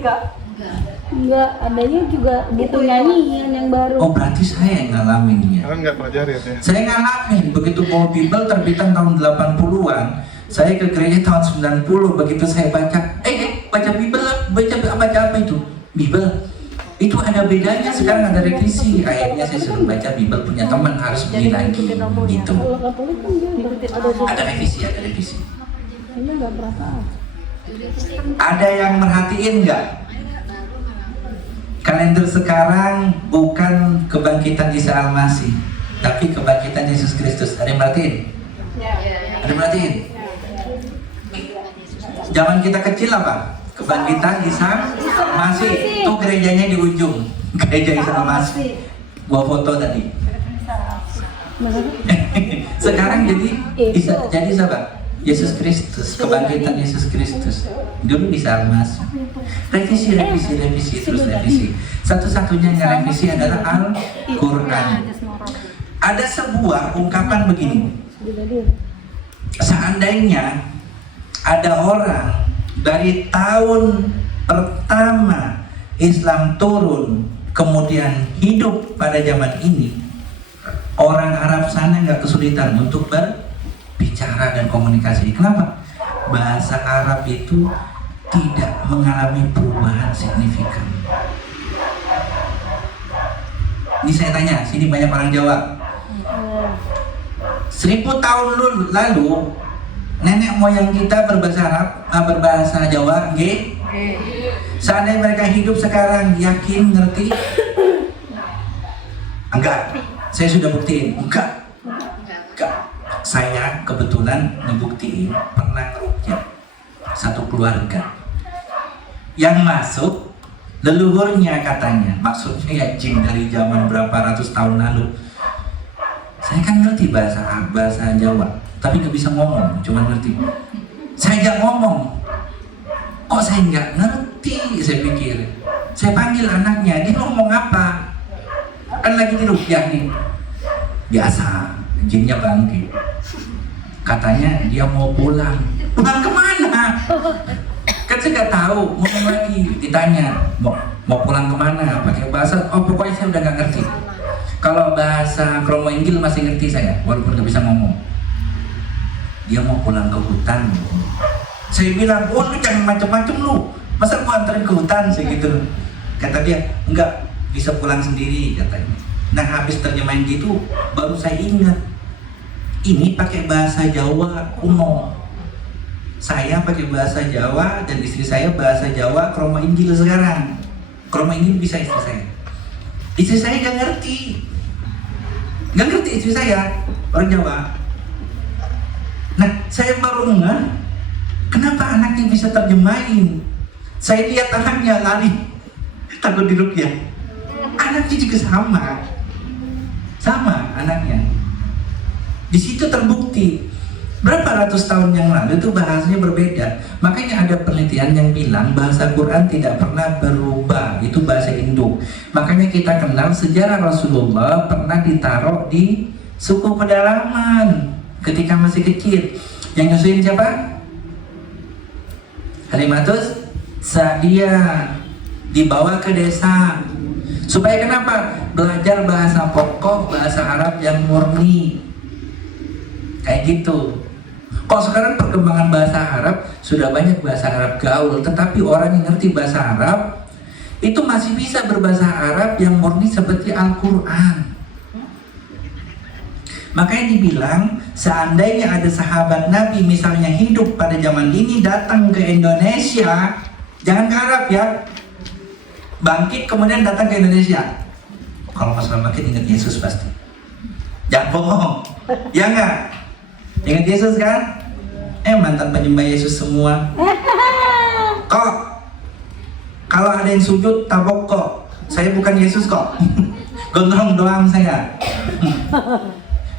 Enggak, adanya juga buku nyanyian yang baru. Oh, berarti saya yang ngalaminnya. Kalian nggak pelajari ya? Saya ngalamin, begitu bawa Bible terbitan tahun 80-an. Saya ke gereja tahun 90, begitu saya baca Bible, baca apa itu? Bible. Itu ada bedanya, sekarang ada revisi. Akhirnya saya suruh baca Bible punya teman, harus beli lagi gitu. Ada revisi. Ini enggak berapa. Ada yang merhatiin nggak? Kalender sekarang bukan kebangkitan Isa Al-Masih, tapi kebangkitan Yesus Kristus. Ada yang merhatiin? Ada yang merhatiin? Zaman kita kecil apa? Kebangkitan Isa Al-Masih. Itu gerejanya di ujung. Gereja Isa Al-Masih. Gua foto tadi. Sekarang jadi siapa? Yesus Kristus, kebangkitan Yesus Kristus. Dulu Isa Al-Masih. Revisi, terus revisi. Satu-satunya yang revisi adalah Al-Quran. Ada sebuah ungkapan begini. seandainya ada orang dari tahun pertama Islam turun kemudian hidup pada zaman ini, orang Arab sana nggak kesulitan untuk berbicara dan komunikasi. Kenapa? Bahasa Arab itu tidak mengalami perubahan signifikan. Ini saya tanya, sini banyak orang Jawa. 1000 tahun lalu nenek moyang kita berbahasa Arab, berbahasa Jawa, nggih? Seandainya mereka hidup sekarang, yakin ngerti? Enggak. Saya sudah buktiin, enggak. Saya kebetulan ngebuktiin pernah ngerukyah satu keluarga yang masuk leluhurnya katanya, maksudnya ya jin dari zaman berapa ratus tahun lalu. Saya kan ngerti bahasa Jawa, tapi nggak bisa ngomong, cuma ngerti. Saya nggak ngomong, kok saya nggak ngerti? Saya pikir, saya panggil anaknya, dia ngomong apa? Kan lagi dirukyah nih, biasa, jinnya bangkit. Katanya dia mau pulang kemana? Kan saya nggak tahu, ngomong lagi, ditanya mau pulang kemana? Pakai bahasa, pokoknya saya udah nggak ngerti. Kalau bahasa Kromo Inggil masih ngerti saya, walaupun nggak bisa ngomong. Dia mau pulang ke hutan. Saya bilang, lu jangan macam-macam lu. Masa gua anterin ke hutan saya gitu. Kata dia, enggak, bisa pulang sendiri katanya. Nah habis terjemahin gitu, baru saya ingat. Ini pakai bahasa Jawa kuno. Saya pakai bahasa Jawa dan istri saya bahasa Jawa Kromo Inggil sekarang. Kromo Inggil bisa istri saya. Istri saya nggak ngerti. Nggak ngerti istri saya, orang Jawa. Nah, saya baru ngeh, kenapa anaknya bisa terjemahin? Saya lihat anaknya lari, takut dirukyah. Anaknya juga sama anaknya. Di situ terbukti berapa ratus tahun yang lalu itu bahasanya berbeda. Makanya ada penelitian yang bilang bahasa Quran tidak pernah berubah, itu bahasa induk. Makanya kita kenal sejarah Rasulullah pernah ditaruh di suku pedalaman ketika masih kecil. Yang nyusuin siapa? Halimatus Sa'diyah, dibawa ke desa. Supaya kenapa? Belajar bahasa pokok, bahasa Arab yang murni. Kayak gitu. Kok sekarang perkembangan bahasa Arab sudah banyak bahasa Arab gaul, tetapi orang yang ngerti bahasa Arab itu masih bisa berbahasa Arab yang murni seperti Al-Quran. Makanya dibilang, seandainya ada sahabat Nabi misalnya hidup pada zaman ini datang ke Indonesia, jangan ke Arab ya, bangkit kemudian datang ke Indonesia. Kalau masalah bangkit ingat Yesus pasti. Jangan bohong, ya enggak? Ingat Yesus kan? Mantan penyembah Yesus semua. Kok kalau ada yang sujud tabok kok, saya bukan Yesus kok. Gondrong doang saya.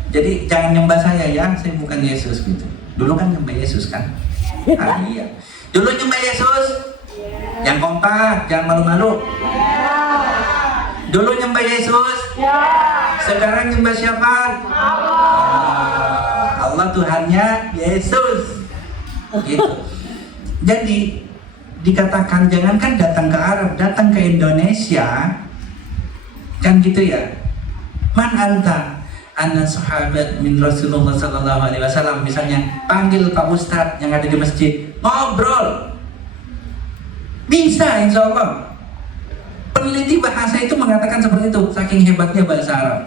Jadi jangan nyembah saya ya, saya bukan Yesus gitu. Dulu kan nyembah Yesus kan? Iya. Dulu nyembah Yesus. Yang kompak, jangan malu-malu. Dulu nyembah Yesus. Sekarang nyembah siapa? Allah Tuhannya Yesus. Gitu. Jadi dikatakan jangankan datang ke Arab, datang ke Indonesia kan gitu ya. Man anta? Ana sahabat min Rasulullah sallallahu alaihi wasallam. Misalnya panggil Pak Ustadz yang ada di masjid, ngobrol. Bisa insya Allah. Peneliti bahasa itu mengatakan seperti itu, saking hebatnya bahasa Arab.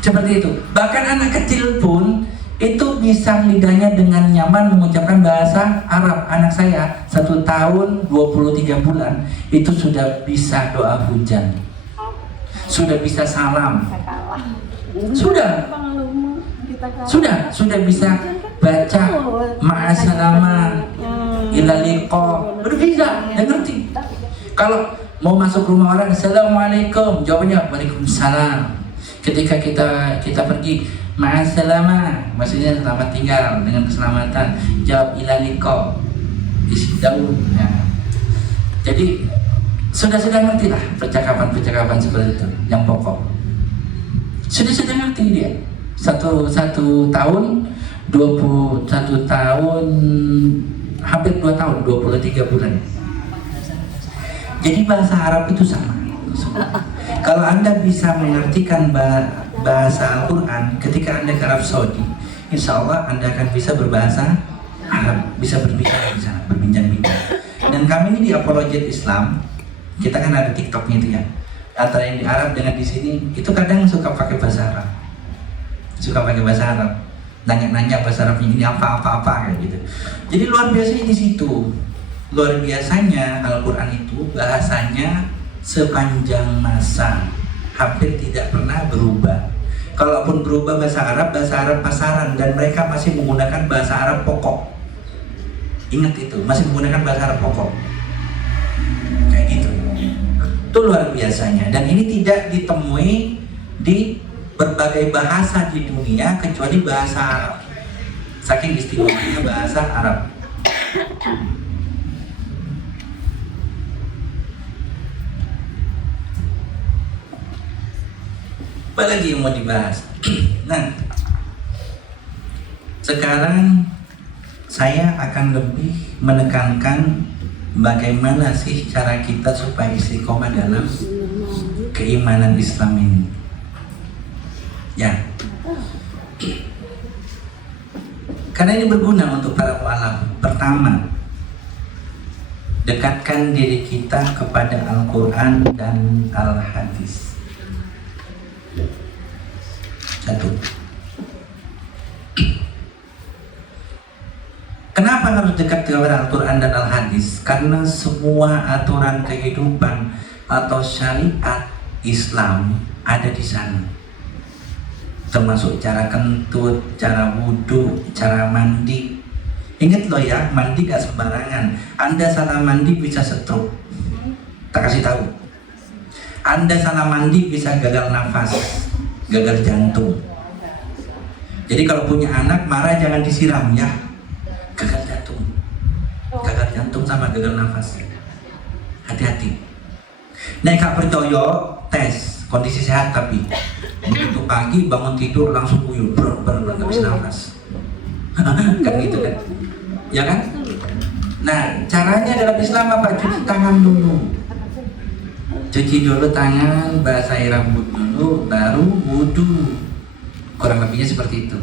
Seperti itu. Bahkan anak kecil pun itu bisa lidahnya dengan nyaman mengucapkan bahasa Arab. Anak saya 1 tahun 23 bulan itu sudah bisa doa hujan, sudah bisa salam, sudah bisa baca ma'asalama ilaliqo, udah bisa, udah ngerti. Kalau mau masuk rumah orang, assalamualaikum, jawabannya waalaikumsalam. Ketika kita pergi ma'asalama, maksudnya selamat tinggal dengan keselamatan, jawab ilaliko, isi daun. Ya. Jadi sudah ngerti lah percakapan seperti itu yang pokok. Sudah ngerti dia. Satu tahun 21 tahun, hampir 2 tahun, 23 bulan. Jadi bahasa Arab itu sama. Kalau Anda bisa mengartikan bahasa Al-Quran ketika Anda ke Arab Saudi, insya Allah Anda akan bisa berbahasa Arab, bisa berbicara di sana, berbincang-bincang. Dan kami ini di Apologet Islam, kita kan ada TikToknya itu ya, antara yang di Arab dengan di sini, itu kadang suka pakai bahasa Arab, nanya-nanya bahasa Arabnya ini apa kayak gitu. Jadi luar biasanya di situ, luar biasanya Al-Quran itu bahasanya sepanjang masa hampir tidak pernah berubah. Kalaupun berubah bahasa Arab pasaran, dan mereka masih menggunakan bahasa Arab pokok. Ingat itu, masih menggunakan bahasa Arab pokok. Kayak gitu. Itu luar biasanya. Dan ini tidak ditemui di berbagai bahasa di dunia kecuali bahasa Arab. Saking istimewanya bahasa Arab. Apa lagi yang mau dibahas? Nah, sekarang saya akan lebih menekankan bagaimana sih cara kita supaya istiqomah dalam keimanan Islam ini. Ya, karena ini berguna untuk para mu'alaf. Pertama, dekatkan diri kita kepada Al-Quran dan Al-Hadis. Satu. Kenapa harus dekat kepada Al-Quran dan Al-Hadis? Karena semua aturan kehidupan atau syariat Islam ada di sana. Termasuk cara kentut, cara wudhu, cara mandi. Ingat loh ya, mandi gak sembarangan. Anda salah mandi bisa stroke. Tak kasih tahu. Anda salah mandi bisa gagal nafas, gagal jantung. Jadi kalau punya anak marah jangan disiram ya. Gagal jantung sama gagal nafas. Hati-hati. Nek gak percaya tes kondisi sehat, tapi begitu pagi bangun tidur langsung kuyup, gak bisa nafas. Kan gitu kan? Ya kan? Nah, caranya dalam Islam apa? Cuci tangan dulu. Cuci dulu tangan, basahi rambut dulu, baru wudhu. Kurang lebihnya seperti itu.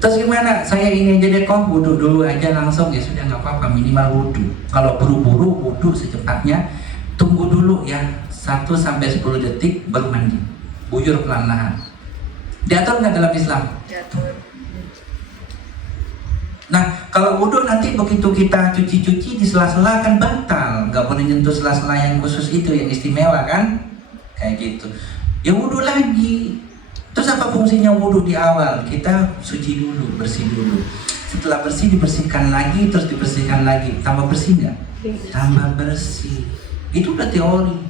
Terus gimana? Saya ini aja deh kok, wudhu dulu aja langsung, ya sudah nggak apa-apa, minimal wudhu. Kalau buru-buru wudhu secepatnya, tunggu dulu ya 1-10 detik baru mandi, bujur pelan-pelan. Diatur nggak dalam Islam? Diatur. Nah, kalau wudhu nanti begitu kita cuci-cuci di sela-sela kan batal, nggak boleh nyentuh sela-sela yang khusus itu, yang istimewa kan? Kayak gitu. Ya wudhu lagi. Terus apa fungsinya wudhu di awal? Kita suci dulu, bersih dulu. Setelah bersih dibersihkan lagi, terus dibersihkan lagi. Tambah bersih nggak? Tambah bersih. Itu udah teori.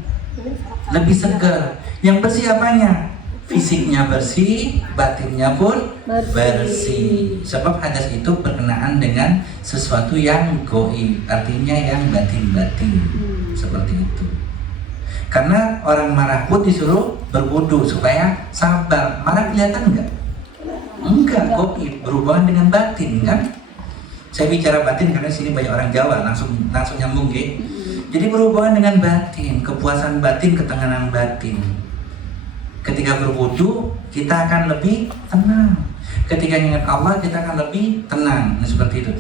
Lebih segar. Yang bersih apanya? Fisiknya bersih, batinnya pun bersih. Sebab hadas itu berkenaan dengan sesuatu yang goib, artinya yang batin-batin. Seperti itu. Karena orang marah pun disuruh berwudu supaya sabar. Marah kelihatan enggak? Enggak, goib, berhubungan dengan batin kan? Saya bicara batin karena sini banyak orang Jawa, langsung nyambung ya. Jadi berhubungan dengan batin, kepuasan batin, ketenangan batin. Ketika berwudu, kita akan lebih tenang. Ketika ingat Allah, kita akan lebih tenang. Nah, seperti itu.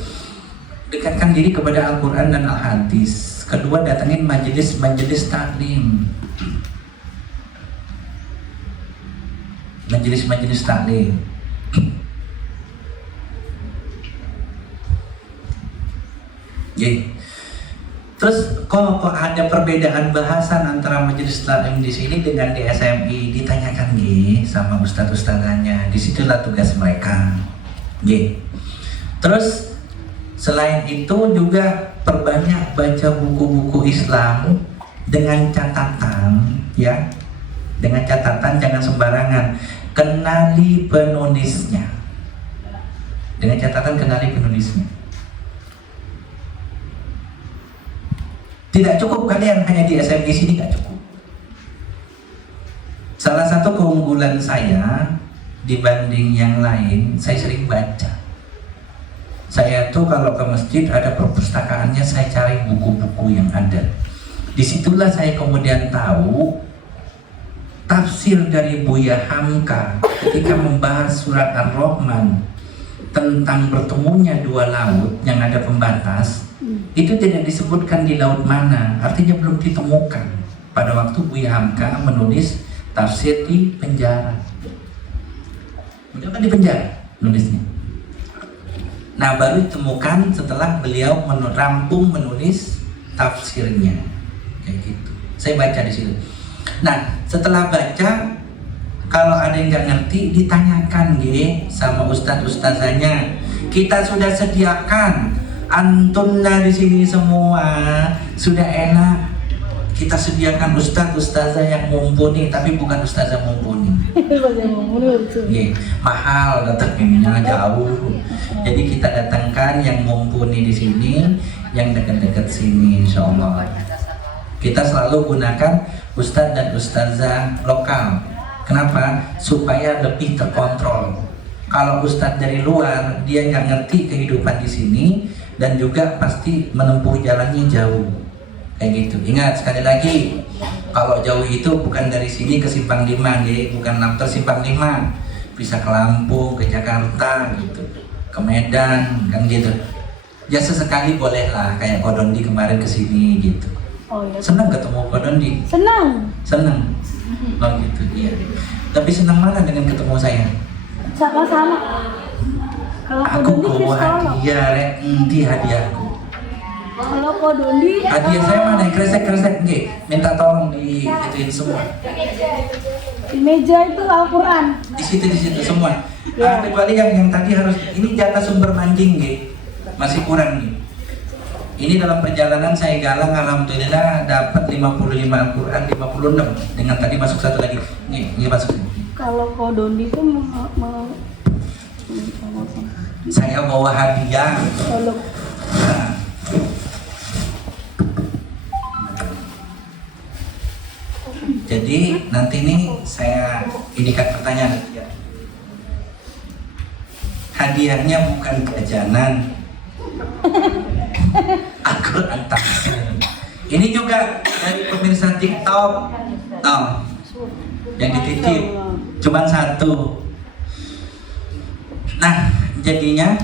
Dekatkan diri kepada Al-Quran dan Al-Hadis. Kedua, datangin majelis taklim. Majelis taklim. Terus kok ada perbedaan bahasan antara majelis taklim di sini dengan di SMI? Ditanyakan sama ustadz-ustadzanya. Disitulah tugas mereka. Terus selain itu juga perbanyak baca buku-buku Islam dengan catatan ya. Dengan catatan jangan sembarangan. Kenali penulisnya. Dengan catatan kenali penulisnya. Tidak cukup kalian hanya di SMI sini, nggak cukup. Salah satu keunggulan saya dibanding yang lain, saya sering baca. Saya tuh kalau ke masjid ada perpustakaannya, saya cari buku-buku yang ada. Disitulah saya kemudian tahu tafsir dari Buya Hamka ketika membahas surat Ar-Rahman tentang bertemunya dua laut yang ada pembatas. Itu tidak disebutkan di laut mana, artinya belum ditemukan pada waktu Buya Hamka menulis tafsir di penjara. Beliau kan di penjara nulisnya. Nah, baru ditemukan setelah beliau rampung menulis tafsirnya. Kayak gitu. Saya baca di situ. Nah, setelah baca, kalau ada yang nggak ngerti ditanyakan sama ustadz-ustazanya. Kita sudah sediakan antunna di sini semua, sudah enak. Kita sediakan ustadz-ustazah yang mumpuni, tapi bukan ustazah mumpuni. Mahal datangnya jauh. Jadi kita datangkan yang mumpuni di sini, yang dekat-dekat sini, insya Allah. Kita selalu gunakan ustadz dan ustazah lokal. Kenapa? Supaya lebih terkontrol. Kalau ustadz dari luar, dia nggak ngerti kehidupan di sini dan juga pasti menempuh jalannya jauh. Kayak gitu. Ingat sekali lagi, kalau jauh itu bukan dari sini ke Simpang 5, bukan Lamper Simpang 5, bisa ke Lampung, ke Jakarta, gitu, ke Medan, kan gitu. Ya sesekali boleh lah, kayak Kodondi kemarin ke sini, gitu. Oh, iya. Senang ketemu Kodondi? Senang. Senang. Oh gitu, iya. Tapi senang mana dengan ketemu saya? Sama-sama. Kalau Aku Kodondi bawa hadiah, di hadiahku. Kalau Kodondi Hadiah saya mana? Kresek-kresek, minta tolong ituin semua. di meja itu Al-Quran. Di situ semua. Ya. Kecuali yang tadi harus, ini jatah sumber mancing, masih kurang nih. Ini dalam perjalanan saya galang, alhamdulillah dapat 55 Al-Quran, 56. Dengan tadi masuk satu lagi. Ini masuk. Kalau Kodondi itu Saya bawa hadiah. kalau Nah. Jadi nanti nih saya indikan pertanyaan. Hadiahnya bukan jajanan. Al-Quran tafsir. Ini juga dari pemirsa TikTok. Oh, yang dititip cuma satu. Nah, jadinya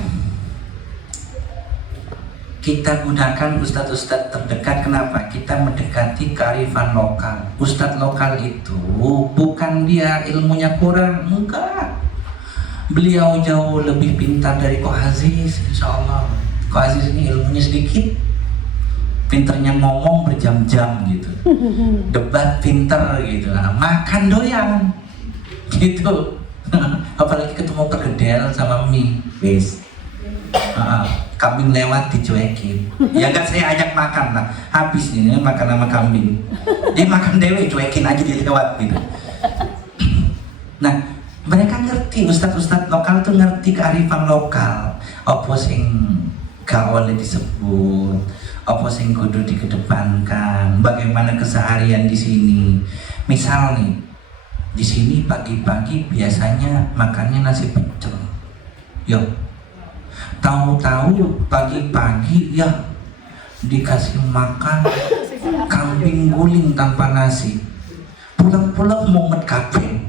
kita gunakan ustadz-ustadz terdekat. Kenapa? Kita mendekati kearifan lokal. Ustadz lokal itu bukan dia ilmunya kurang, enggak. Beliau jauh lebih pintar dari Ko Aziz, insya Allah. Ko Aziz ini ilmunya sedikit, pinternya ngomong berjam-jam gitu, debat pinter gitu, makan doyan gitu. Apalagi ketemu pergedel sama mie, wes. Kambing lewat dicuekin, ya kan saya ajak makan lah, habis nih makan sama kambing, dia makan dewe cuekin aja dia lewat gitu. Nah, mereka ngerti, ustadz-ustadz lokal tuh ngerti kearifan lokal, apa sing gak boleh disebut, apa sing kudu dikedepankan, bagaimana keseharian di sini. Misal nih, di sini pagi-pagi biasanya makannya nasi pecel, yuk. Tahu-tahu pagi-pagi ya dikasih makan kambing guling tanpa nasi. Pulang-pulang momet kafe.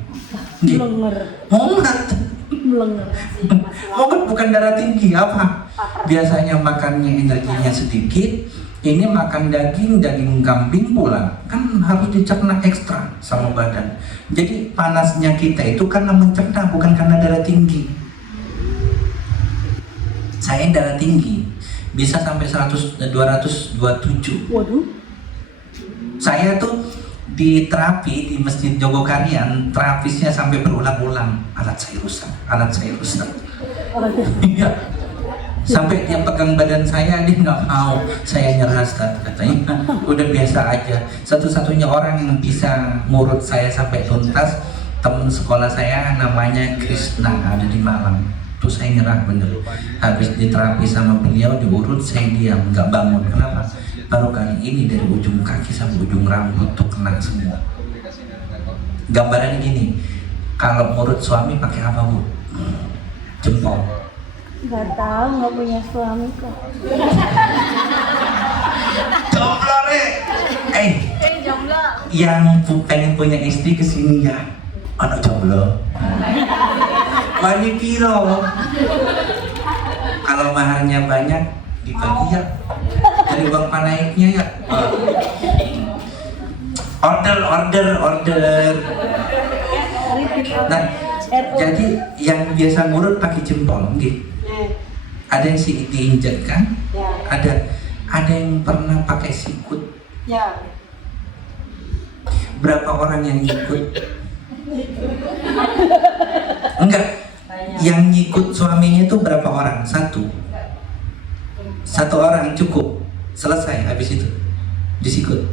Momet bukan darah tinggi apa? Biasanya makannya energinya sedikit. Ini makan daging kambing pula, kan harus dicerna ekstra sama badan. Jadi panasnya kita itu karena mencerna, bukan karena darah tinggi. Saya darah tinggi, bisa sampai 227. Waduh. Saya tuh di terapi di Masjid Jogokarian, terapisnya sampai berulang-ulang. Alat saya rusak. Iya. Sampai dia pegang badan saya, dia nggak mau. Saya nyerah, katanya. Udah biasa aja. Satu-satunya orang yang bisa ngurut saya sampai tuntas, teman sekolah saya namanya Krishna, ada di Malang. Tuh saya nyerah bener. Habis diterapi sama beliau, diurut, saya diam, nggak bangun. Kenapa? Baru kali ini dari ujung kaki sampai ujung rambut tuh kena semua. Gambarannya gini, kalau ngurut suami pakai apa, Bu? Jempol. Nggak tahu, nggak punya suami kok. Jomblo Rek. Jomblo. Yang pengen punya istri kesini ya. Anak jomblo. Wani piro. Kalau maharnya banyak dibagi ya. Dari uang panaiknya ya. Order. Nah, jadi yang biasa ngurut pakai jempol gitu. Ada yang si diinjek kan? Ada yang pernah pakai sikut. Ya. Berapa orang yang ngikut? Enggak. Yang ngikut suaminya itu berapa orang? Satu orang cukup. Selesai habis itu disikut.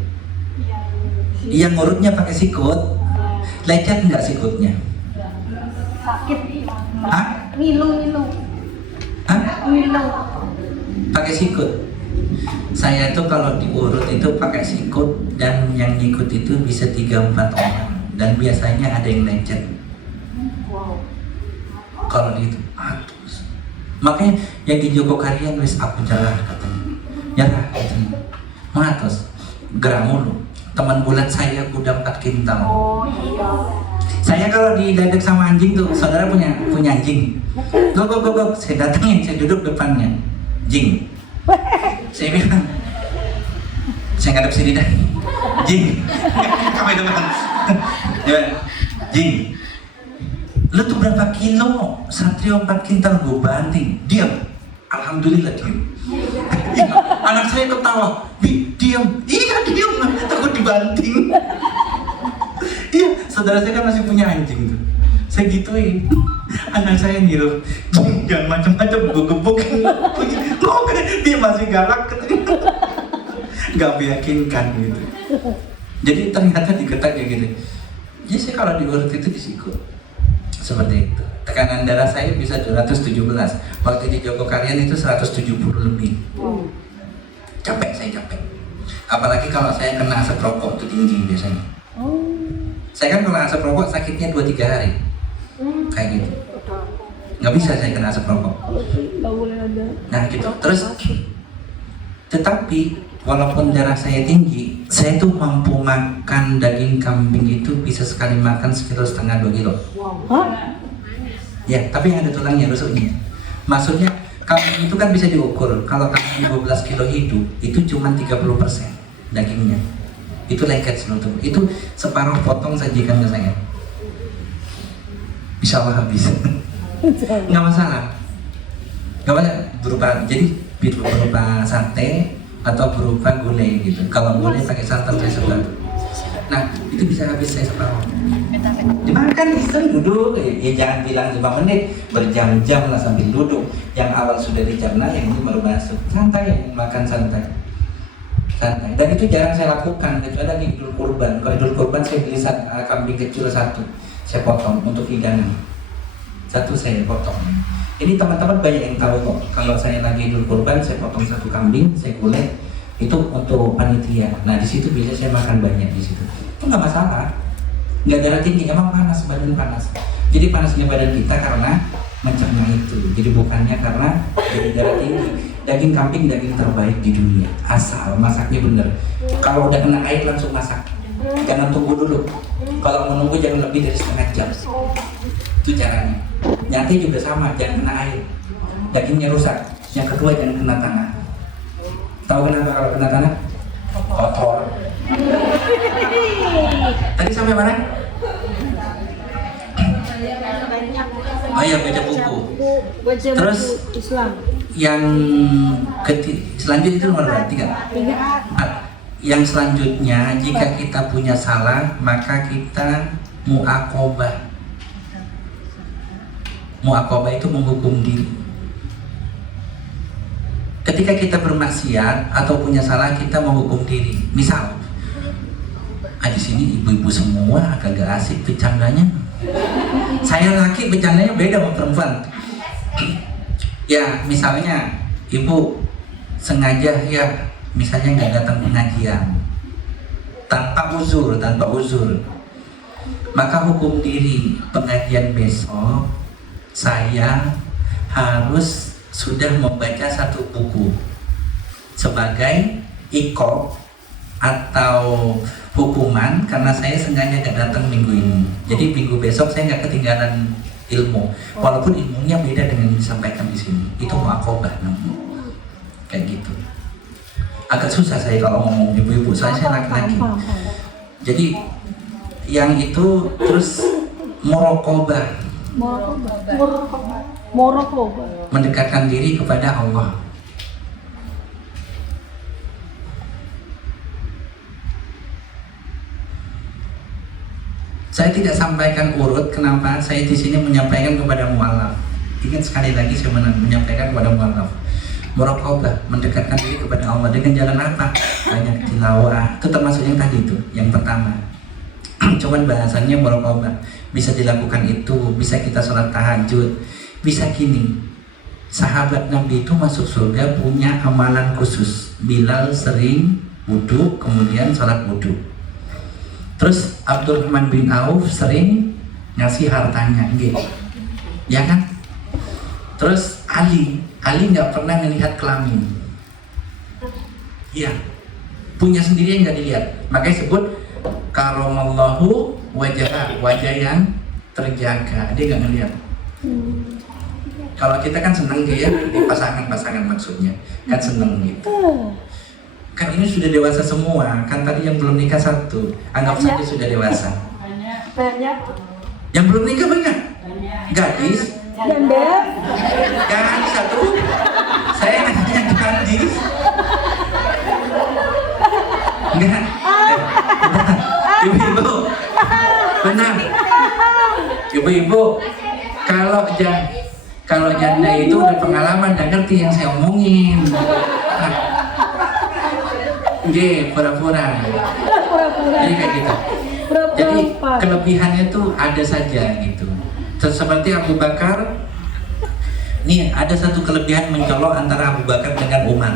Yang ngurutnya pakai sikut. Lecet enggak sikutnya? Sakit. Hah? Ngilu. Hah? Pakai sikut. Saya tuh kalau diurut itu pakai sikut, dan yang ngikut itu bisa 3-4 orang, dan biasanya ada yang lecet. Kalau itu atus. Makanya yang di Joko Karyan wis aku jalan katanya. Nyerah katanya. Matos. Gerah mulu. Teman bulat saya udah 4 kintal. Oh iya. Saya kalau didadak sama anjing tuh, saudara punya anjing. Go. Saya datangin, saya duduk depannya. Jing. Saya bilang, saya ngadep sini dah. Jing. Kamu depan. Ya, Jing. Lu tuh berapa kilo? Satrio 4 kintal gue banting. Diam. Alhamdulillah diam. Ya, anak saya ketawa. Diam. Iya diam. Takut dibanting. Iya, saudara saya kan masih punya anjing tuh. Saya gituin. Anak saya niru. Jangan macam-macam, gue gebuk. Dia masih galak. Gak meyakinkan gitu. Jadi ternyata diketak kayak gitu. Jadi saya kalau diurut itu disikut. Seperti itu. Tekanan darah saya bisa 217. Waktu di Joko Karyan itu 170 lebih. Saya capek. Apalagi kalau saya kena asap rokok itu tinggi biasanya. Saya kan kalau asap rokok sakitnya 2-3 hari. Kayak gitu. Nggak bisa saya kena asap rokok. Nggak boleh ada. Nah gitu. Terus, tetapi walaupun darah saya tinggi, saya tuh mampu makan daging kambing itu bisa sekali makan 1,5 2 kilo. Hah? Ya, tapi yang ada tulangnya, rusuknya. Maksudnya kambing itu kan bisa diukur. Kalau kambing 12 kilo hidup, itu cuma 30% dagingnya. Itu lengket seluruh. Itu separuh potong sajikan ke saya. Insya Allah habis. Nggak masalah. Jadi berupa sate atau berupa gulai gitu. Kalau gulai pakai santan saya separuh. Nah, itu bisa habis saya separuh. Dimakan iseng duduk, ya jangan bilang 5 menit, berjam-jam lah sambil duduk. Yang awal sudah dicerna, yang ini baru masuk. Santai, makan santai. Dan itu jarang saya lakukan, kecuali di Idul Kurban. Kalau Idul Kurban saya beli kambing kecil 1, saya potong untuk hidangan. 1 saya potong. Ini teman-teman banyak yang tahu kok. Kalau saya lagi Idul Kurban, saya potong 1 kambing, saya kulet. Itu untuk panitia. Nah di situ bisa saya makan banyak di situ. Itu nggak masalah. Nggak darah tinggi, emang panas, badan panas. Jadi panasnya badan kita karena mencerna itu. Jadi bukannya karena dari darah tinggi. Daging kambing daging terbaik di dunia. Asal masaknya bener. Kalau udah kena air langsung masak. Jangan tunggu dulu. Kalau menunggu jangan lebih dari setengah jam. Itu caranya. Nyate juga sama, jangan kena air. Dagingnya rusak. Yang kedua jangan kena tanah. Tahu kenapa kalau kena tanah? Kotor. Tadi sampai mana? Oh iya, baca buku. Terus Islam. Yang selanjutnya itu nomor berapa? 3. Yang selanjutnya, jika kita punya salah, maka kita mu'aqobah. Mu'aqobah itu menghukum diri. Ketika kita bermaksiat atau punya salah, kita menghukum diri. Misal, di sini ibu-ibu semua agak asik bercandanya. Saya laki bercandanya beda sama perempuan. Ya, misalnya ibu sengaja ya, misalnya nggak datang pengajian tanpa uzur, maka hukum diri pengajian besok saya harus sudah membaca satu buku sebagai iko atau hukuman karena saya sengaja gak datang minggu ini. Jadi minggu besok saya nggak ketinggalan ilmu, walaupun ilmunya beda dengan yang disampaikan di sini. Itu muakobah namanya. Kayak gitu. Agak susah saya kalau ngomong ibu-ibu, soalnya saya laki-laki. Jadi yang itu terus muraqabah, mendekatkan diri kepada Allah. Saya tidak sampaikan urut, kenapa? Saya di sini menyampaikan kepada mualaf. Ingat sekali lagi saya menyampaikan kepada mualaf. Muraqabah, mendekatkan diri kepada Allah dengan jalan apa? Banyak tilawah. Itu termasuk yang tadi itu, yang pertama. Cuman bahasannya muraqabah. Bisa dilakukan itu, bisa kita sholat tahajud, bisa gini. Sahabat Nabi itu masuk surga punya amalan khusus. Bilal sering wudu, kemudian sholat wudu. Terus Abdurrahman bin Auf sering ngasih hartanya, gitu. Ya kan? Terus Ali nggak pernah melihat kelamin. Iya, punya sendiri yang nggak dilihat. Makanya sebut karomallahu wajah yang terjaga. Dia nggak ngelihat. Kalau kita kan seneng dia di pasangan maksudnya, kan seneng gitu. Kan ini sudah dewasa semua, kan tadi yang belum nikah satu, anggap saja sudah dewasa. Banyak. Yang belum nikah banyak. Gadis. Gadis satu. Saya nanya gadis. Enggak. Ibu-ibu. Benar. Ibu-ibu, kalau janda itu udah pengalaman dan ngerti yang saya omongin. Nggih, pura-pura. Jadi kayak gitu. Jadi kelebihannya tuh ada saja gitu. Seperti Abu Bakar. Nih ada satu kelebihan mencolok antara Abu Bakar dengan Umar.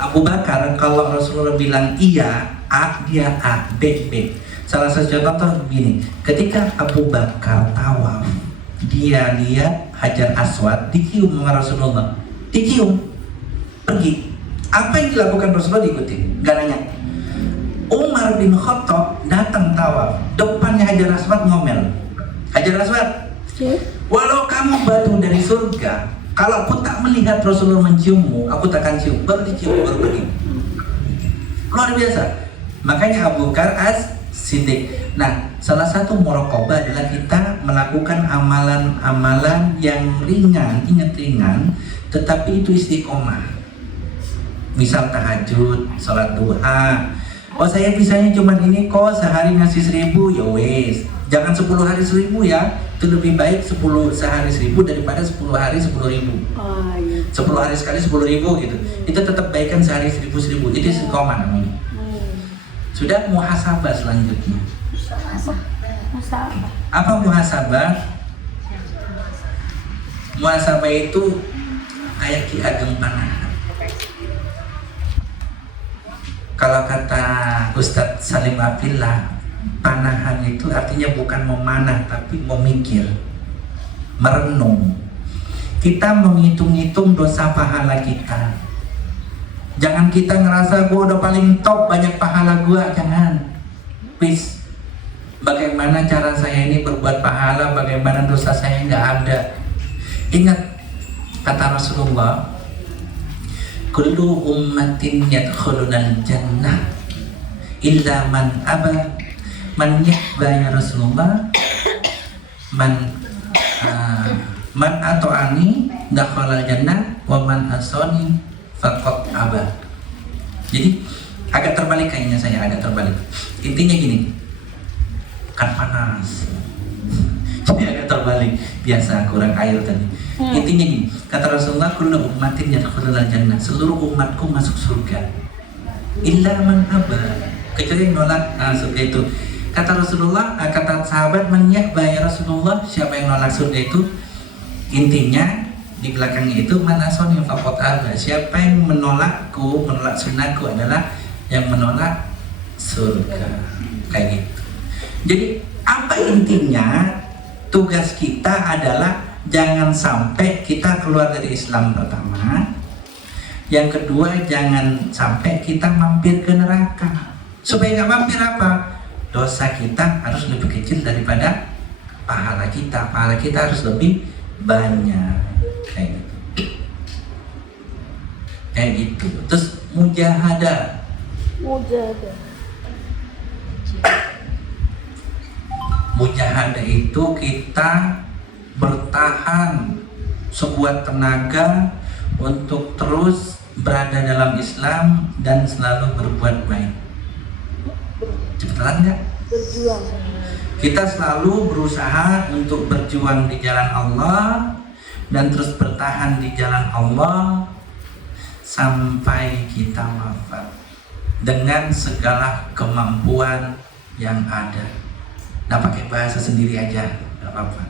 Abu Bakar kalau Rasulullah bilang iya, A, dia A, B, B. Salah satu contoh begini. Ketika Abu Bakar tawaf, dia lihat Hajar Aswad dicium sama Rasulullah. Dicium, pergi. Apa yang dilakukan Rasulullah diikuti, gak nanya. Umar bin Khattab datang tawaf, depannya Hajar Aswad ngomel. Hajar Aswad, walau kamu batu dari surga, kalau aku tak melihat Rasulullah menciummu, aku takkan cium. Baru dicium, baru pergi. Luar biasa. Makanya Abu Bakar As-Siddiq. Nah, salah satu muraqabah adalah kita melakukan amalan-amalan yang ringan, ingat ringan, tetapi itu istiqomah. Misal tahajud, sholat duha. Oh saya bisanya cuma ini kok, sehari ngasih 1.000, ya wes. Jangan 10 hari 1.000 ya. Itu lebih baik 10 sehari 1.000 daripada 10 hari 10.000. 10 hari sekali 10.000 gitu. Itu tetap baikkan sehari 1.000. Itu istiqomah namanya. Sudah muhasabah selanjutnya. Apa muhasabah? Muhasabah itu kayak Ki Ageng Panahan. Kalau kata Ustadz Salim Abdillah, panahan itu artinya bukan memanah tapi memikir, merenung. Kita menghitung-hitung dosa pahala kita. Jangan kita ngerasa gua udah paling top, banyak pahala gua, jangan. Please, bagaimana cara saya ini berbuat pahala, bagaimana dosa saya nggak ada. Ingat kata Rasulullah, kullu ummatin yadkhulunal jannah illa man aba man yahba ya Rasulullah man ato'ani dakhalal jannah wa man asoni faqad aba. Jadi agak terbalik kayaknya, saya agak terbalik. Intinya gini, kan panas. Jadi agak terbalik, biasa kurang air tadi. Intinya gini, kata Rasulullah, kullu ummatin yadkhulul jannah, seluruh umatku masuk surga. Illa man aba, kecuali yang nolak surga itu. Kata Rasulullah, kata sahabat, man yahba ya Rasulullah, siapa yang nolak surga itu? Intinya di belakangnya itu man asoni faqad aba, siapa yang menolakku, menolak sunnahku adalah yang menolak surga. Kayak gitu. Jadi apa intinya? Tugas kita adalah jangan sampai kita keluar dari Islam pertama. Yang kedua, jangan sampai kita mampir ke neraka. Supaya nggak mampir apa? Dosa kita harus lebih kecil daripada pahala kita. Pahala kita harus lebih banyak. Kayak gitu. Kayak gitu. Terus mujahadah. Mujahadah itu kita bertahan sekuat tenaga untuk terus berada dalam Islam dan selalu berbuat baik. Cepetan nggak? Berjuang. Kita selalu berusaha untuk berjuang di jalan Allah dan terus bertahan di jalan Allah sampai kita wafat dengan segala kemampuan yang ada. Nah, pakai bahasa sendiri aja, nggak apa-apa.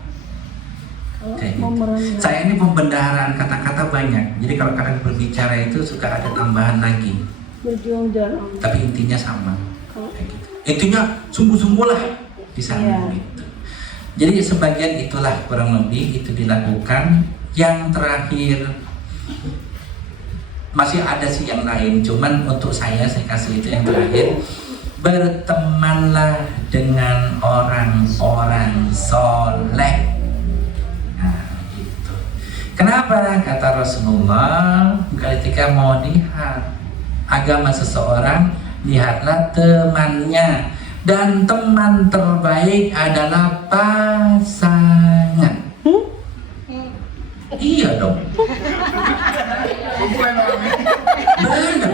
Kayak gitu. Saya ini pembendaharaan kata-kata banyak, jadi kalau kadang berbicara itu suka ada tambahan lagi. Berjuang jalan. Tapi intinya sama. Kayak gitu. Intinya sungguh-sungguh lah di sana gitu. Jadi sebagian itulah kurang lebih itu dilakukan. Yang terakhir masih ada sih yang lain, cuman untuk saya kasih itu yang terakhir. Bertemanlah dengan orang-orang soleh. Nah, gitu. Kenapa? Kata Rasulullah, ketika mau lihat agama seseorang, lihatlah temannya. Dan teman terbaik adalah pasangan. Iya dong. Benar.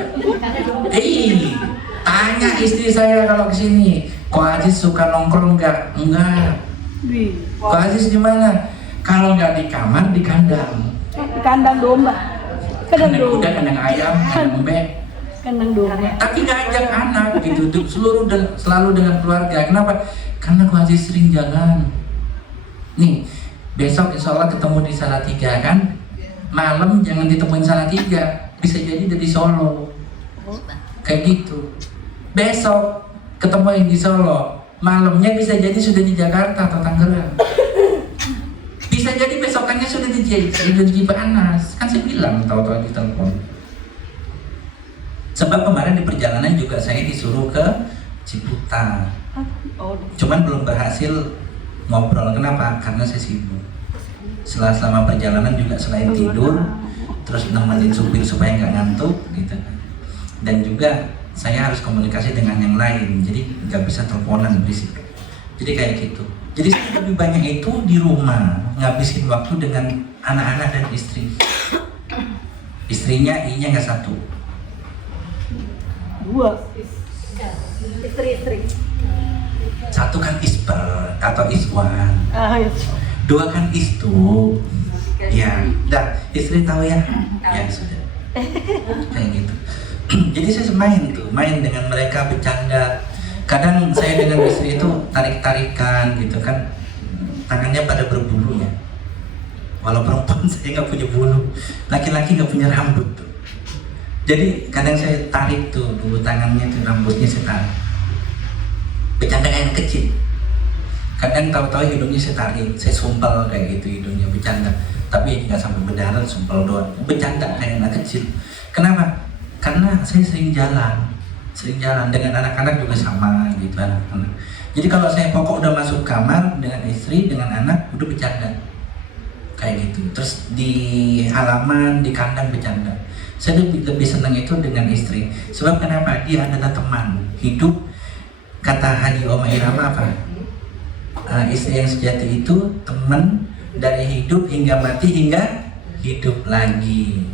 Tanya istri saya kalau kesini, Ko Aziz suka nongkrong nggak? Enggak. Ko Aziz di mana? Kalau nggak di kamar, di kandang. Kandang domba. Kandang kuda, kandang ayam, kandang bebek. Kandang domba. Tapi ngajak anak gitu, selalu dengan keluarga. Kenapa? Karena Ko Aziz sering jalan. Nih, besok insya Allah ketemu di Salatiga kan? Malam jangan ditemuin Salatiga, bisa jadi dari Solo. Kayak gitu. Besok ketemu yang di Solo, malamnya bisa jadi sudah di Jakarta atau Tangerang. Bisa jadi besokannya sudah di Cipanas. Kan saya bilang tahu-tahu di telepon. Sebab kemarin di perjalanan juga saya disuruh ke Ciputa. Cuman belum berhasil ngobrol. Kenapa? Karena saya sibuk. Selama perjalanan juga selain tidur, terus nemenin supir supaya nggak ngantuk gitu. Dan juga saya harus komunikasi dengan yang lain, jadi nggak bisa teleponan berisik. Jadi kayak gitu. Jadi lebih banyak itu di rumah, ngabisin waktu dengan anak-anak dan istri. Istrinya I-nya nggak satu. Dua. Istri. Satu kan isper atau iswan. Dua kan istu. Ya, dah istri tahu ya. Ya sudah. Kayak gitu. Jadi saya main dengan mereka, bercanda. Kadang saya dengan istri itu tarik-tarikan gitu kan, tangannya pada berbulu ya. Walau perempuan saya nggak punya bulu, laki-laki nggak punya rambut tuh. Jadi kadang saya tarik tuh dulu tangannya tuh, rambutnya saya tarik. Bercanda kayak anak kecil. Kadang tahu-tahu hidungnya saya tarik, saya sumpel kayak gitu hidungnya, bercanda. Tapi nggak sampai berdarah, sumpel doang. Bercanda kayak anak kecil. Kenapa? Karena saya sering jalan dengan anak-anak juga sama gitu anak-anak. Jadi kalau saya pokok udah masuk kamar dengan istri, dengan anak, udah bercanda kayak gitu. Terus di halaman, di kandang bercanda. Saya lebih senang itu dengan istri. Sebab kenapa? Dia adalah teman hidup. Kata Haji Oma Irama apa? Istri yang sejati itu teman dari hidup hingga mati hingga hidup lagi.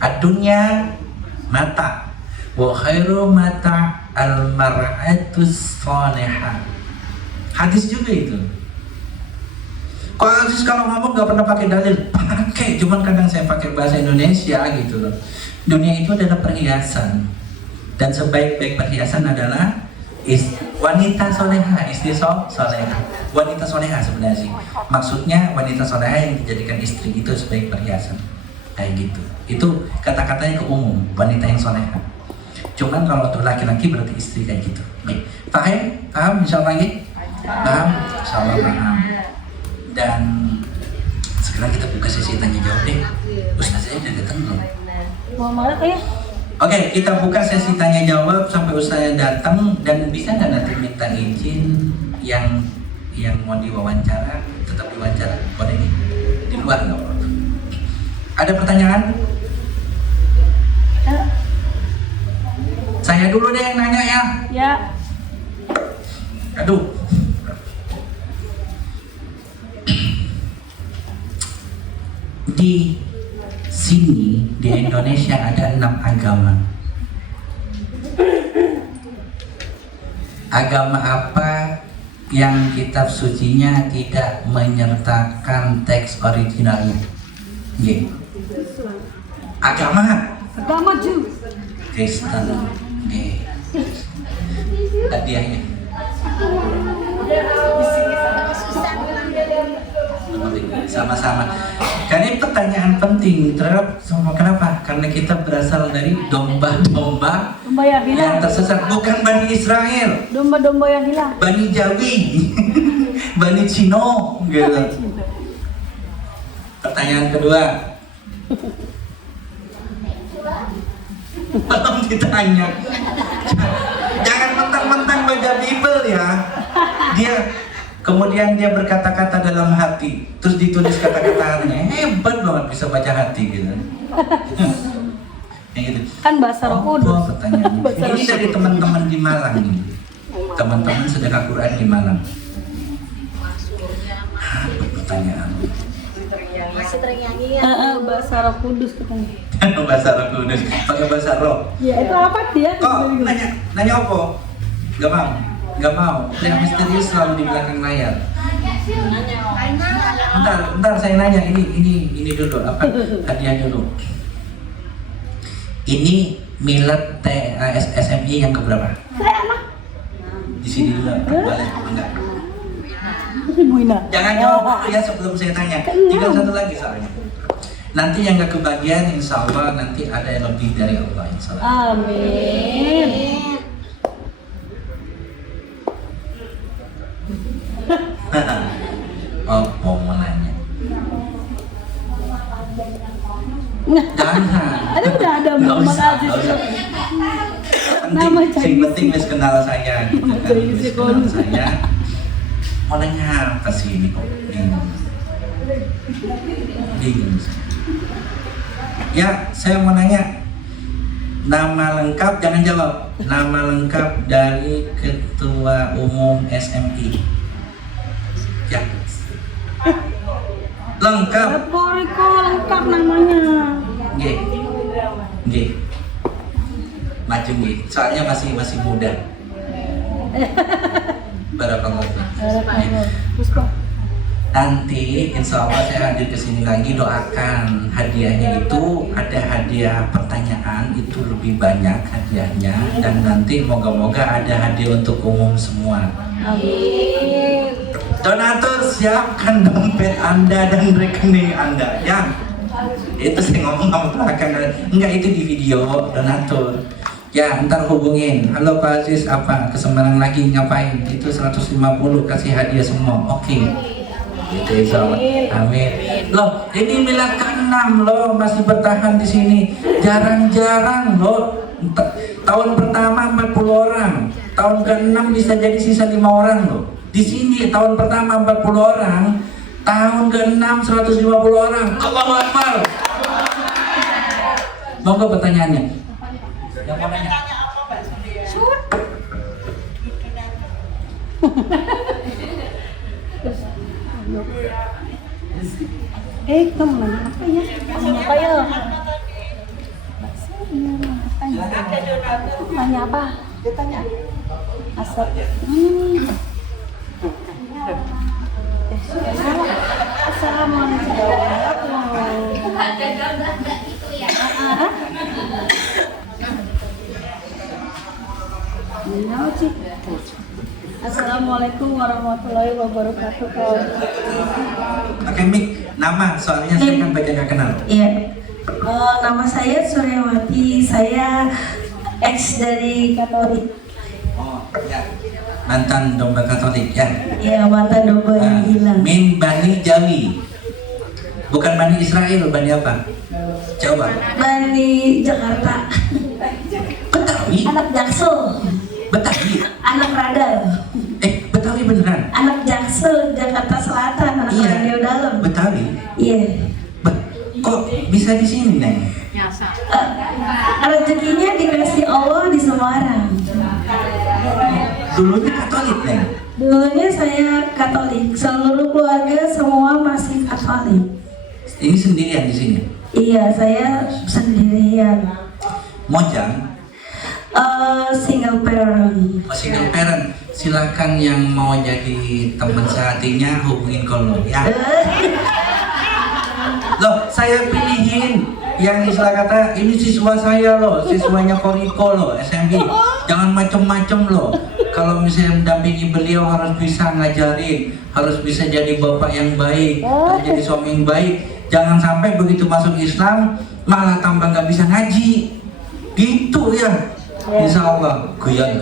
Adunya mata wa khairu mata al-mar'atus salihah. Hadis juga itu. Kok Aziz kalau ngomong gak pernah pakai dalil? Pakai, cuman kadang saya pakai bahasa Indonesia gitu loh. Dunia itu adalah perhiasan, dan sebaik-baik perhiasan adalah wanita soleha, istri soleha. Wanita soleha sebenarnya sih. Maksudnya wanita soleha yang dijadikan istri itu sebaik perhiasan. Kayak gitu. Itu kata-katanya ke umum, wanita yang soleha. Cuman kalau untuk laki-laki berarti istri kayak gitu. Baik. Paham? Insyaallah lagi? Paham? Insyaallah paham. Dan Sekarang kita buka sesi tanya jawab deh. Ustaz saya udah datang belum? Mau marah ya? Oke, kita buka sesi tanya jawab sampai Ustaz datang. Dan bisa nggak nanti minta izin yang mau diwawancara tetap diwawancara, boleh nih di luar nggak apa-apa. Ada pertanyaan? Saya dulu deh yang nanya ya. Ya. Aduh. Di sini di Indonesia ada 6 agama. Agama apa yang kitab sucinya tidak menyertakan teks originalnya? Ye. Agama Jew. Kristen. Ye. Hadiahnya. Sama-sama. Karena ini pertanyaan penting terhadap semua. Kenapa? Karena kita berasal dari domba-domba Domba yang yang hilang. tersesat, bukan Bani Israel, Domba-domba yang hilang. Bani Jawi, Bani Cino, gitu. Pertanyaan kedua. Belum ditanya. Jangan mentang-mentang baca Bible ya. Kemudian dia berkata-kata dalam hati, terus ditulis kata-katanya. Hebat banget bisa baca hati gitu. Yang gitu. Kan bahasa Roh Kudus. Oh, pertanyaannya. Ini dari teman-teman di Malang ini. Teman-teman sedekah Quran di Malang. Pertanyaan. Masih ternyanyi ya. Bahasa Roh Kudus katanya. Bahasa Roh Kudus, pakai bahasa Roh. Ya itu apa dia? Kok nanya apa? Gak mau. Yang misterius selalu di belakang layar. Bentar saya nanya ini dulu apa? Hadiah dulu. Ini milad SMI yang keberapa? Saya anak. Di sini dulu, boleh enggak? Ibu Ina. Jangan jawab dulu ya sebelum saya tanya. Tinggal satu lagi soalnya. Nanti yang gak kebagian insya Allah nanti ada yang lebih dari Allah insya Allah. Amin. Oh, mau nanya. Jangan. Ada udah ada Nggak Muhammad usah, Aziz. nggak usah. Nama Yang Chinese. penting wis kenal saya gitu Nama kan. Chinese Wis kon. kenal saya. Mau nanya apa sih ini kok? Bingung. Ya, saya mau nanya. Nama lengkap, jangan jawab. Nama lengkap dari Ketua Umum SMI. Ya. Lengkap. Koriko lengkap namanya. Nggih. Nggih. Maju nggih. Soalnya masih muda. Barakallahu. Terus kok? Nanti insya Allah saya hadir ke sini lagi, doakan hadiahnya itu ada hadiah pertanyaan itu lebih banyak hadiahnya, dan nanti moga-moga ada hadiah untuk umum semua. Amin. Donatur siapkan dompet Anda dan rekening Anda ya. Itu saya ngomong belakang, enggak itu di video donatur. Ya, ntar hubungin. Halo Pak Aziz, apa ke Semarang lagi ngapain? Itu 150 kasih hadiah semua. Oke. Gitu insya Allah. Amin. Loh, ini milad ke-6 loh, masih bertahan di sini. Jarang-jarang loh. Tahun pertama 40 orang, tahun ke-6 bisa jadi sisa 5 orang loh. Di sini tahun pertama 40 orang, tahun ke-6 150 orang. Allahu Akbar. Monggo pertanyaannya. Yang mau nanya? Kamu nanya apa ya? Nanya apa ya? Nanya apa? Asap. Assalamualaikum warahmatullahi wabarakatuh. Oke, Mik, nama soalnya saya kan banyak gak kenal. Iya, nama saya Suryawati, saya ex dari Katolik. Oh, ya. Mantan domba Katolik ya. Ya, mantan domba yang hilang. Min Bani Jawi. Bukan Bani Israel, Bani apa? Coba. Bani Jakarta. Betawi. Anak Jaksel. Betawi. Anak radar. Betawi beneran. Anak Jaksel, Jakarta Selatan. Anak Iya. radio dalam. Betawi. Iya. Kok bisa di sini, Neng? Rezekinya dikasih Allah di Semarang. Dulunya Katolik, Neng. Dulunya saya Katolik. Seluruh keluarga semua masih Katolik. Ini sendirian di sini. Iya, saya sendirian. Mojang. Single parent. Single parent. Silakan yang mau jadi teman sehatinya hubungin kalau ya. Loh, saya pilihin yang istilah kata ini siswa saya loh, siswanya Koriko loh, SMI. Jangan macem-macem loh. Kalau misalnya mendampingi beliau harus bisa ngajarin, harus bisa jadi bapak yang baik, harus jadi suami yang baik. Jangan sampai begitu masuk Islam malah tambah nggak bisa ngaji. Gitu ya. Insya Allah, guyon.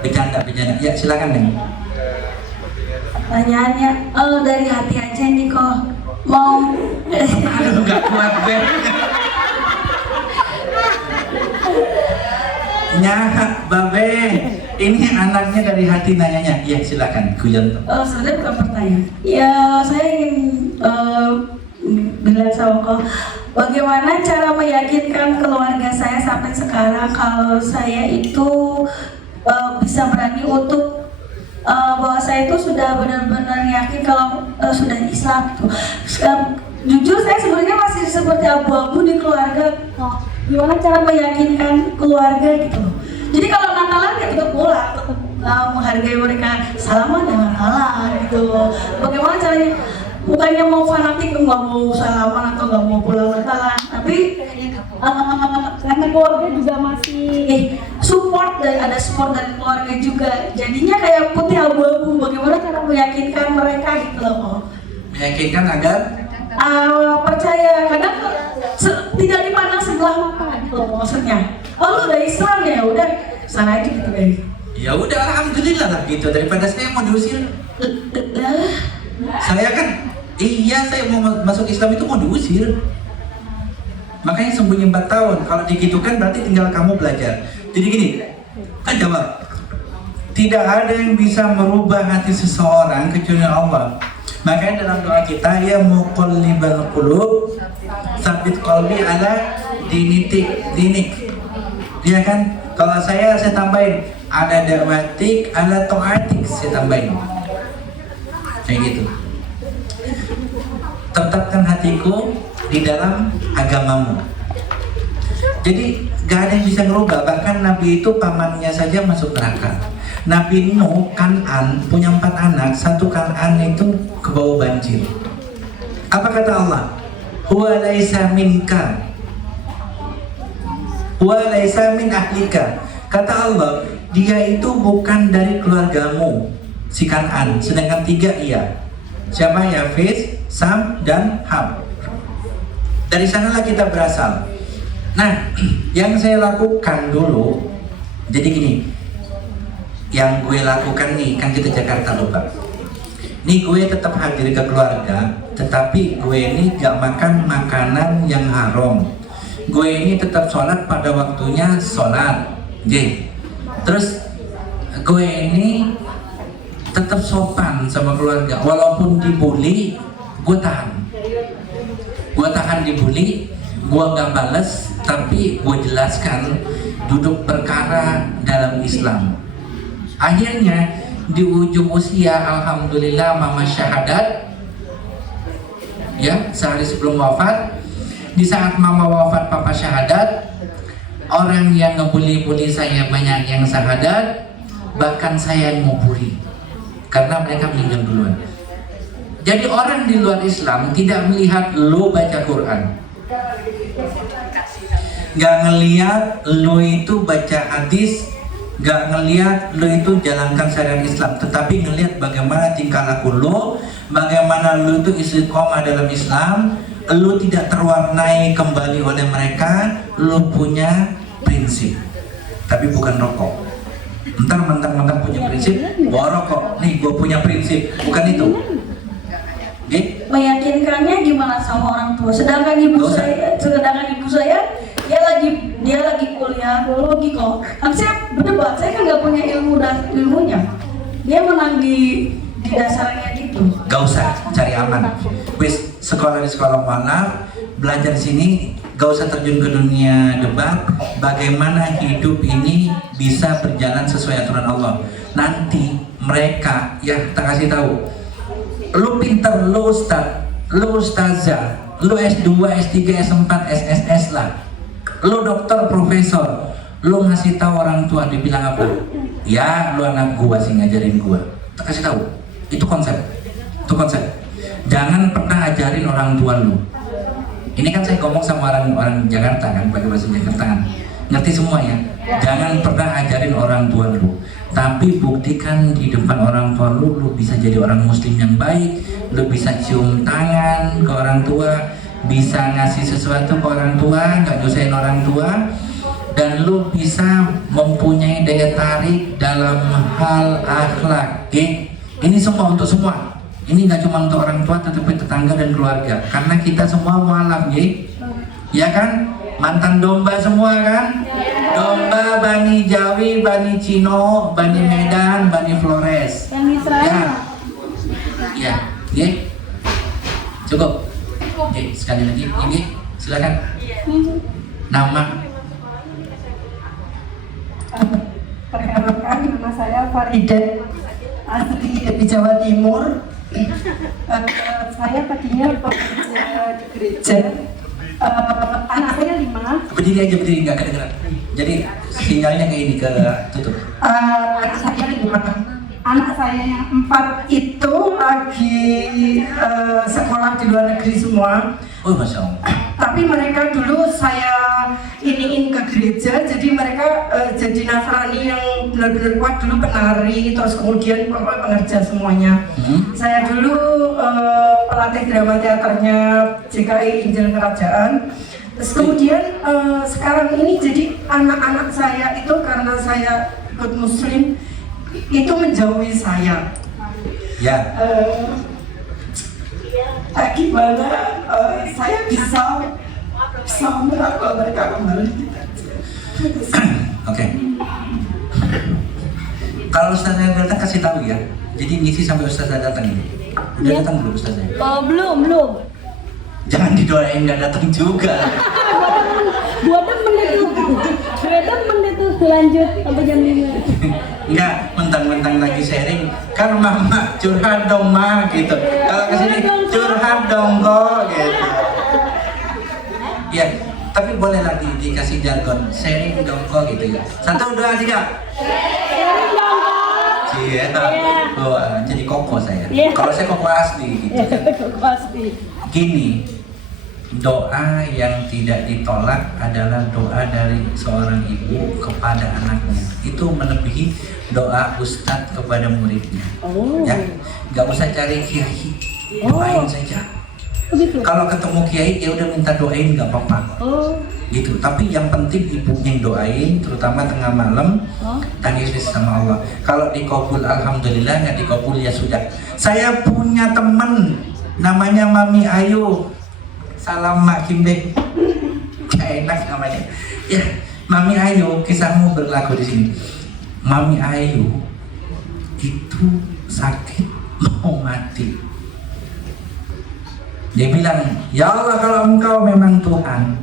Bercanda. Ya silakan Neng. Pertanyaannya, dari hati aja nih kok mau. Aduh, nggak kuat Ben. Babe, ini anaknya dari hati nanyanya. Ya silakan, guyon. Sebenarnya bukan pertanyaan. Ya, saya ingin bilang sama kok, bagaimana cara meyakinkan keluarga saya sampai sekarang kalau saya itu bisa berani untuk bahwa saya itu sudah benar-benar yakin kalau sudah Islam gitu. Jujur saya sebenarnya masih seperti abu-abu di keluarga. Gimana cara meyakinkan keluarga gitu. Jadi kalau Natalan ya tetap pulang, tetap menghargai mereka, salaman jangan kalah gitu. Bagaimana caranya? Bukannya mau fanatik, nggak mau salaman atau nggak mau pulang Natalan, tapi karena keluarga juga masih support, dan ada support dari keluarga juga. Jadinya kayak putih abu-abu. Bagaimana cara meyakinkan mereka gitu loh? Meyakinkan agar percaya, kadang tidak dipandang sebelah mata gitu loh maksudnya. Oh lu udah Islam ya, udah sana aja gitu guys. ya udah alhamdulillah lah gitu, daripada saya mau diusir. Saya kan saya mau masuk Islam itu mau diusir. Makanya sembunyi 4 tahun. Kalau digitukan berarti tinggal kamu belajar. Jadi gini, kan jawab. Tidak ada yang bisa merubah hati seseorang kecuali Allah. Makanya dalam doa kita, ya muqallibal qulub, tsabit qalbi ala dinik. Dia kan, kalau saya tambahin ada dakwatik ala taatik, saya tambahin. Kayak gitu. Tetapkan hatiku di dalam agamamu. Jadi gak ada yang bisa merubah. Bahkan Nabi itu pamannya saja masuk neraka. Nabi Nuh Kan'an punya 4 anak. Satu Kan'an itu kebawa banjir. Apa kata Allah? Huwa laisa minka, huwa laisa min ahlika. Kata Allah, dia itu bukan dari keluargamu, si Kan'an. Sedangkan 3 iya. Siapa? Yafis, Sam, dan Ham. Dari sanalah kita berasal. Nah, yang saya lakukan dulu, jadi gini, yang gue lakukan nih, kan kita Jakarta loh Pak. Nih gue tetap hadir ke keluarga, tetapi gue ini gak makan makanan yang haram. Gue ini tetap sholat pada waktunya sholat. Terus gue ini tetap sopan sama keluarga, walaupun dibully, gue tahan. Gue tahan dibully, gue gak bales, tapi gue jelaskan duduk perkara dalam Islam. Akhirnya di ujung usia, alhamdulillah mama syahadat, ya sehari sebelum wafat. Di saat mama wafat, papa syahadat. Orang yang ngebully-bully saya banyak yang syahadat, bahkan saya yang nguburi karena mereka meninggal duluan. Jadi orang di luar Islam tidak melihat lo baca Quran, gak ngelihat lo itu baca hadis, gak ngelihat lo itu jalankan syariat Islam, tetapi ngelihat bagaimana tingkah laku lo, bagaimana lo itu istiqomah dalam Islam, lo tidak terwarnai kembali oleh mereka, lo punya prinsip, tapi bukan rokok. Mentang-mentang punya prinsip, bawa rokok. Nih gue punya prinsip, bukan itu. Oke? Meyakinkannya gimana sama orang tua? Sedangkan ibu saya dia lagi kuliah biologi kok. Kan saya berdebat, saya kan nggak punya ilmunya. Dia menang di dasarnya gitu. Gak usah cari aman. Wis sekolah di sekolah mualaf, belajar di sini, gak usah terjun ke dunia debat. Bagaimana hidup ini bisa berjalan sesuai aturan Allah. Nanti mereka ya tak kasih tahu. Lu pinter, lu ustaz, lu ustazah, lu S2, S3, S4, SSS lah. Lu dokter, profesor, lu ngasih tahu orang tua dibilang apa? Ya, lu anak gua sih ngajarin gua. Tak kasih tahu. Itu konsep. Jangan pernah ajarin orang tua lu. Ini kan saya ngomong sama orang Jakarta kan, pakai bahasa Jakarta kan. Ngerti semua ya? Jangan pernah ajarin orang tua lu. Tapi buktikan di depan orang tua lu bisa jadi orang muslim yang baik, lu bisa cium tangan ke orang tua, bisa ngasih sesuatu ke orang tua, nggak dosain orang tua, dan lu bisa mempunyai daya tarik dalam hal akhlak. Ini semua untuk semua. Ini nggak cuma untuk orang tua, tetapi tetangga dan keluarga. Karena kita semua mualaf, ya kan? Mantan domba semua kan? Domba Bani Jawi, Bani Cino, Bani Medan, Bani Flores. Yang Israel. Ya, cukup. Oke, sekali lagi, ini silakan. Nama. Perkenalkan, nama saya Farida, asli di Jawa Timur. Saya tadinya bekerja di gereja. Anak saya 5. Berdiri, nggak kedengeran. Jadi sinyalnya kayak ini ke tutup. Anak saya 5. Anak saya yang 4 itu lagi sekolah di luar negeri semua. Oh, Masya Allah. Tapi mereka dulu saya iniin ke gereja, jadi mereka jadi Nasrani yang benar-benar kuat. Dulu penari, terus kemudian pengerja semuanya. Saya dulu pelatih drama teaternya JKI Injil Kerajaan. Terus kemudian sekarang ini jadi anak-anak saya itu karena saya ikut Muslim itu menjauhi saya. Ya. Gimana saya bisa merangkul mereka kembali? Oke. Kalau Ustazah datang kasih tahu ya. Jadi ngisi sampai Ustazah datang ini. Udah datang belum Ustazah? Oh, belum. Jangan didoain nggak datang juga. Dua menit itu lanjut sampai jam 5. Enggak, mentang-mentang lagi sharing. Kan mama curhat dong ma gitu. Kalau kesini curhat dong kok gitu. Ya, tapi boleh lagi dikasih jargon sharing dong kok gitu ya. 1, 2, 3. Iya. Oh, jadi koko saya. Kalau saya koko asli gitu kan. Pasti. Gini, doa yang tidak ditolak adalah doa dari seorang ibu kepada anaknya. Itu melebihi doa ustadz kepada muridnya. Ya, nggak usah cari kiai, doain saja. Begitu. Kalau ketemu kiai ya udah minta doain nggak apa-apa. Gitu. Tapi yang penting ibunya yang doain, terutama tengah malam, tangis sama Allah. Kalau dikabul alhamdulillah, nggak dikabul ya sudah. Saya punya temen namanya Mami Ayu. Salam Mak Kimbe. Kayak enak namanya. Ya, Mami Ayu, kisahmu berlaku di sini. Mami Ayu itu sakit mau mati. Dia bilang, ya Allah kalau engkau memang Tuhan.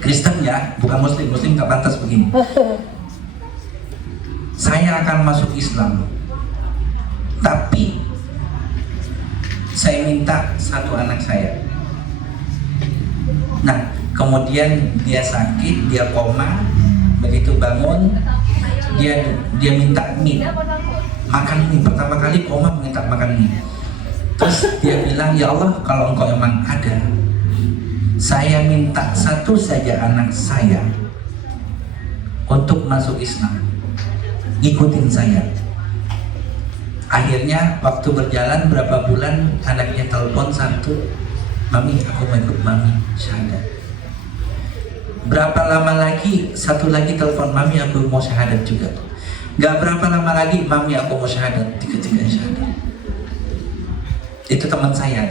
Kristen ya, bukan Muslim. Muslim gak pantas begini. Saya akan masuk Islam. Tapi saya minta satu anak saya. Nah, kemudian dia sakit, dia koma. Begitu bangun, dia minta mie, makan mie. Pertama kali koma minta makan mie. Terus dia bilang, ya Allah kalau engkau emang ada, saya minta satu saja anak saya untuk masuk Islam, ikutin saya. Akhirnya waktu berjalan berapa bulan, anaknya telepon satu, Mami aku mau ikut Mami syahadat. Berapa lama lagi satu lagi telepon, Mami aku mau syahadat juga. Gak berapa lama lagi, Mami aku mau syahadat, tiga-tiga syahadat. Itu teman saya.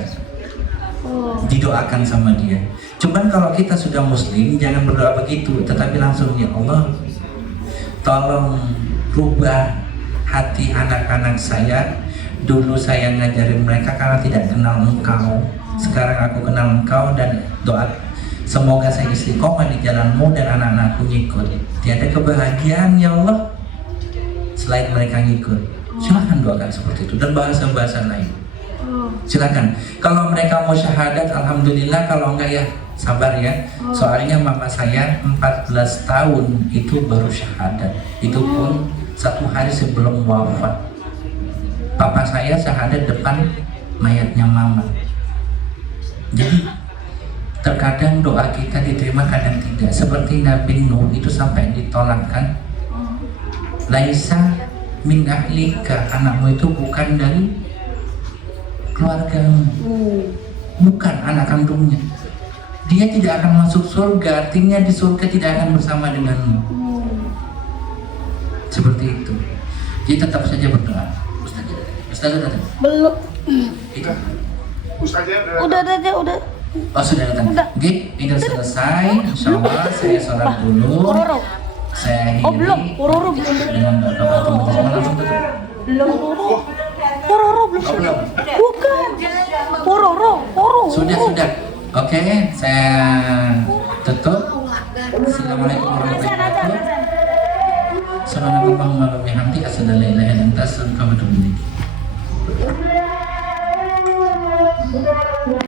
Oh. Didoakan sama dia. Cuman kalau kita sudah muslim jangan berdoa begitu, tetapi langsung ya Allah, tolong rubah hati anak-anak saya. Dulu saya ngajarin mereka karena tidak kenal Engkau. Sekarang aku kenal Engkau dan doa semoga saya istiqomah di jalanmu dan anak-anakku ngikut. Tiada kebahagiaan ya Allah selain mereka ngikut. Silahkan doakan seperti itu dan bahasa-bahasa lain. Silakan. Kalau mereka mau syahadat, alhamdulillah. Kalau enggak ya sabar ya. Soalnya mama saya 14 tahun itu baru syahadat. Itu pun 1 hari sebelum wafat. Papa saya syahadat depan mayatnya mama. Jadi terkadang doa kita diterima, kadang tidak. Seperti Nabi Nuh itu sampai ditolakkan. Laisa min ahlika, anakmu itu bukan dari keluargamu, bukan anak kandungnya. Dia tidak akan masuk surga, artinya di surga tidak akan bersama denganmu. Seperti itu. Jadi tetap saja berdoa. Ustaz datang? Belum. Itu. Ustaznya Udah. Oh sudah datang. Oke, ini selesai. Insyaallah saya sholat dulu. Pororo. Saya akhiri. Oh belum. Pororo belum. Dengan doa langsung tutup. Belum. Pororo belum. Oh belum. Bukan. Pororo. Sudah. Oke, saya tutup. Assalamualaikum warahmatullahi wabarakatuh. Assalamualaikum warahmatullahi wabarakatuh. Assalamualaikum warahmatullahi wabarakatuh.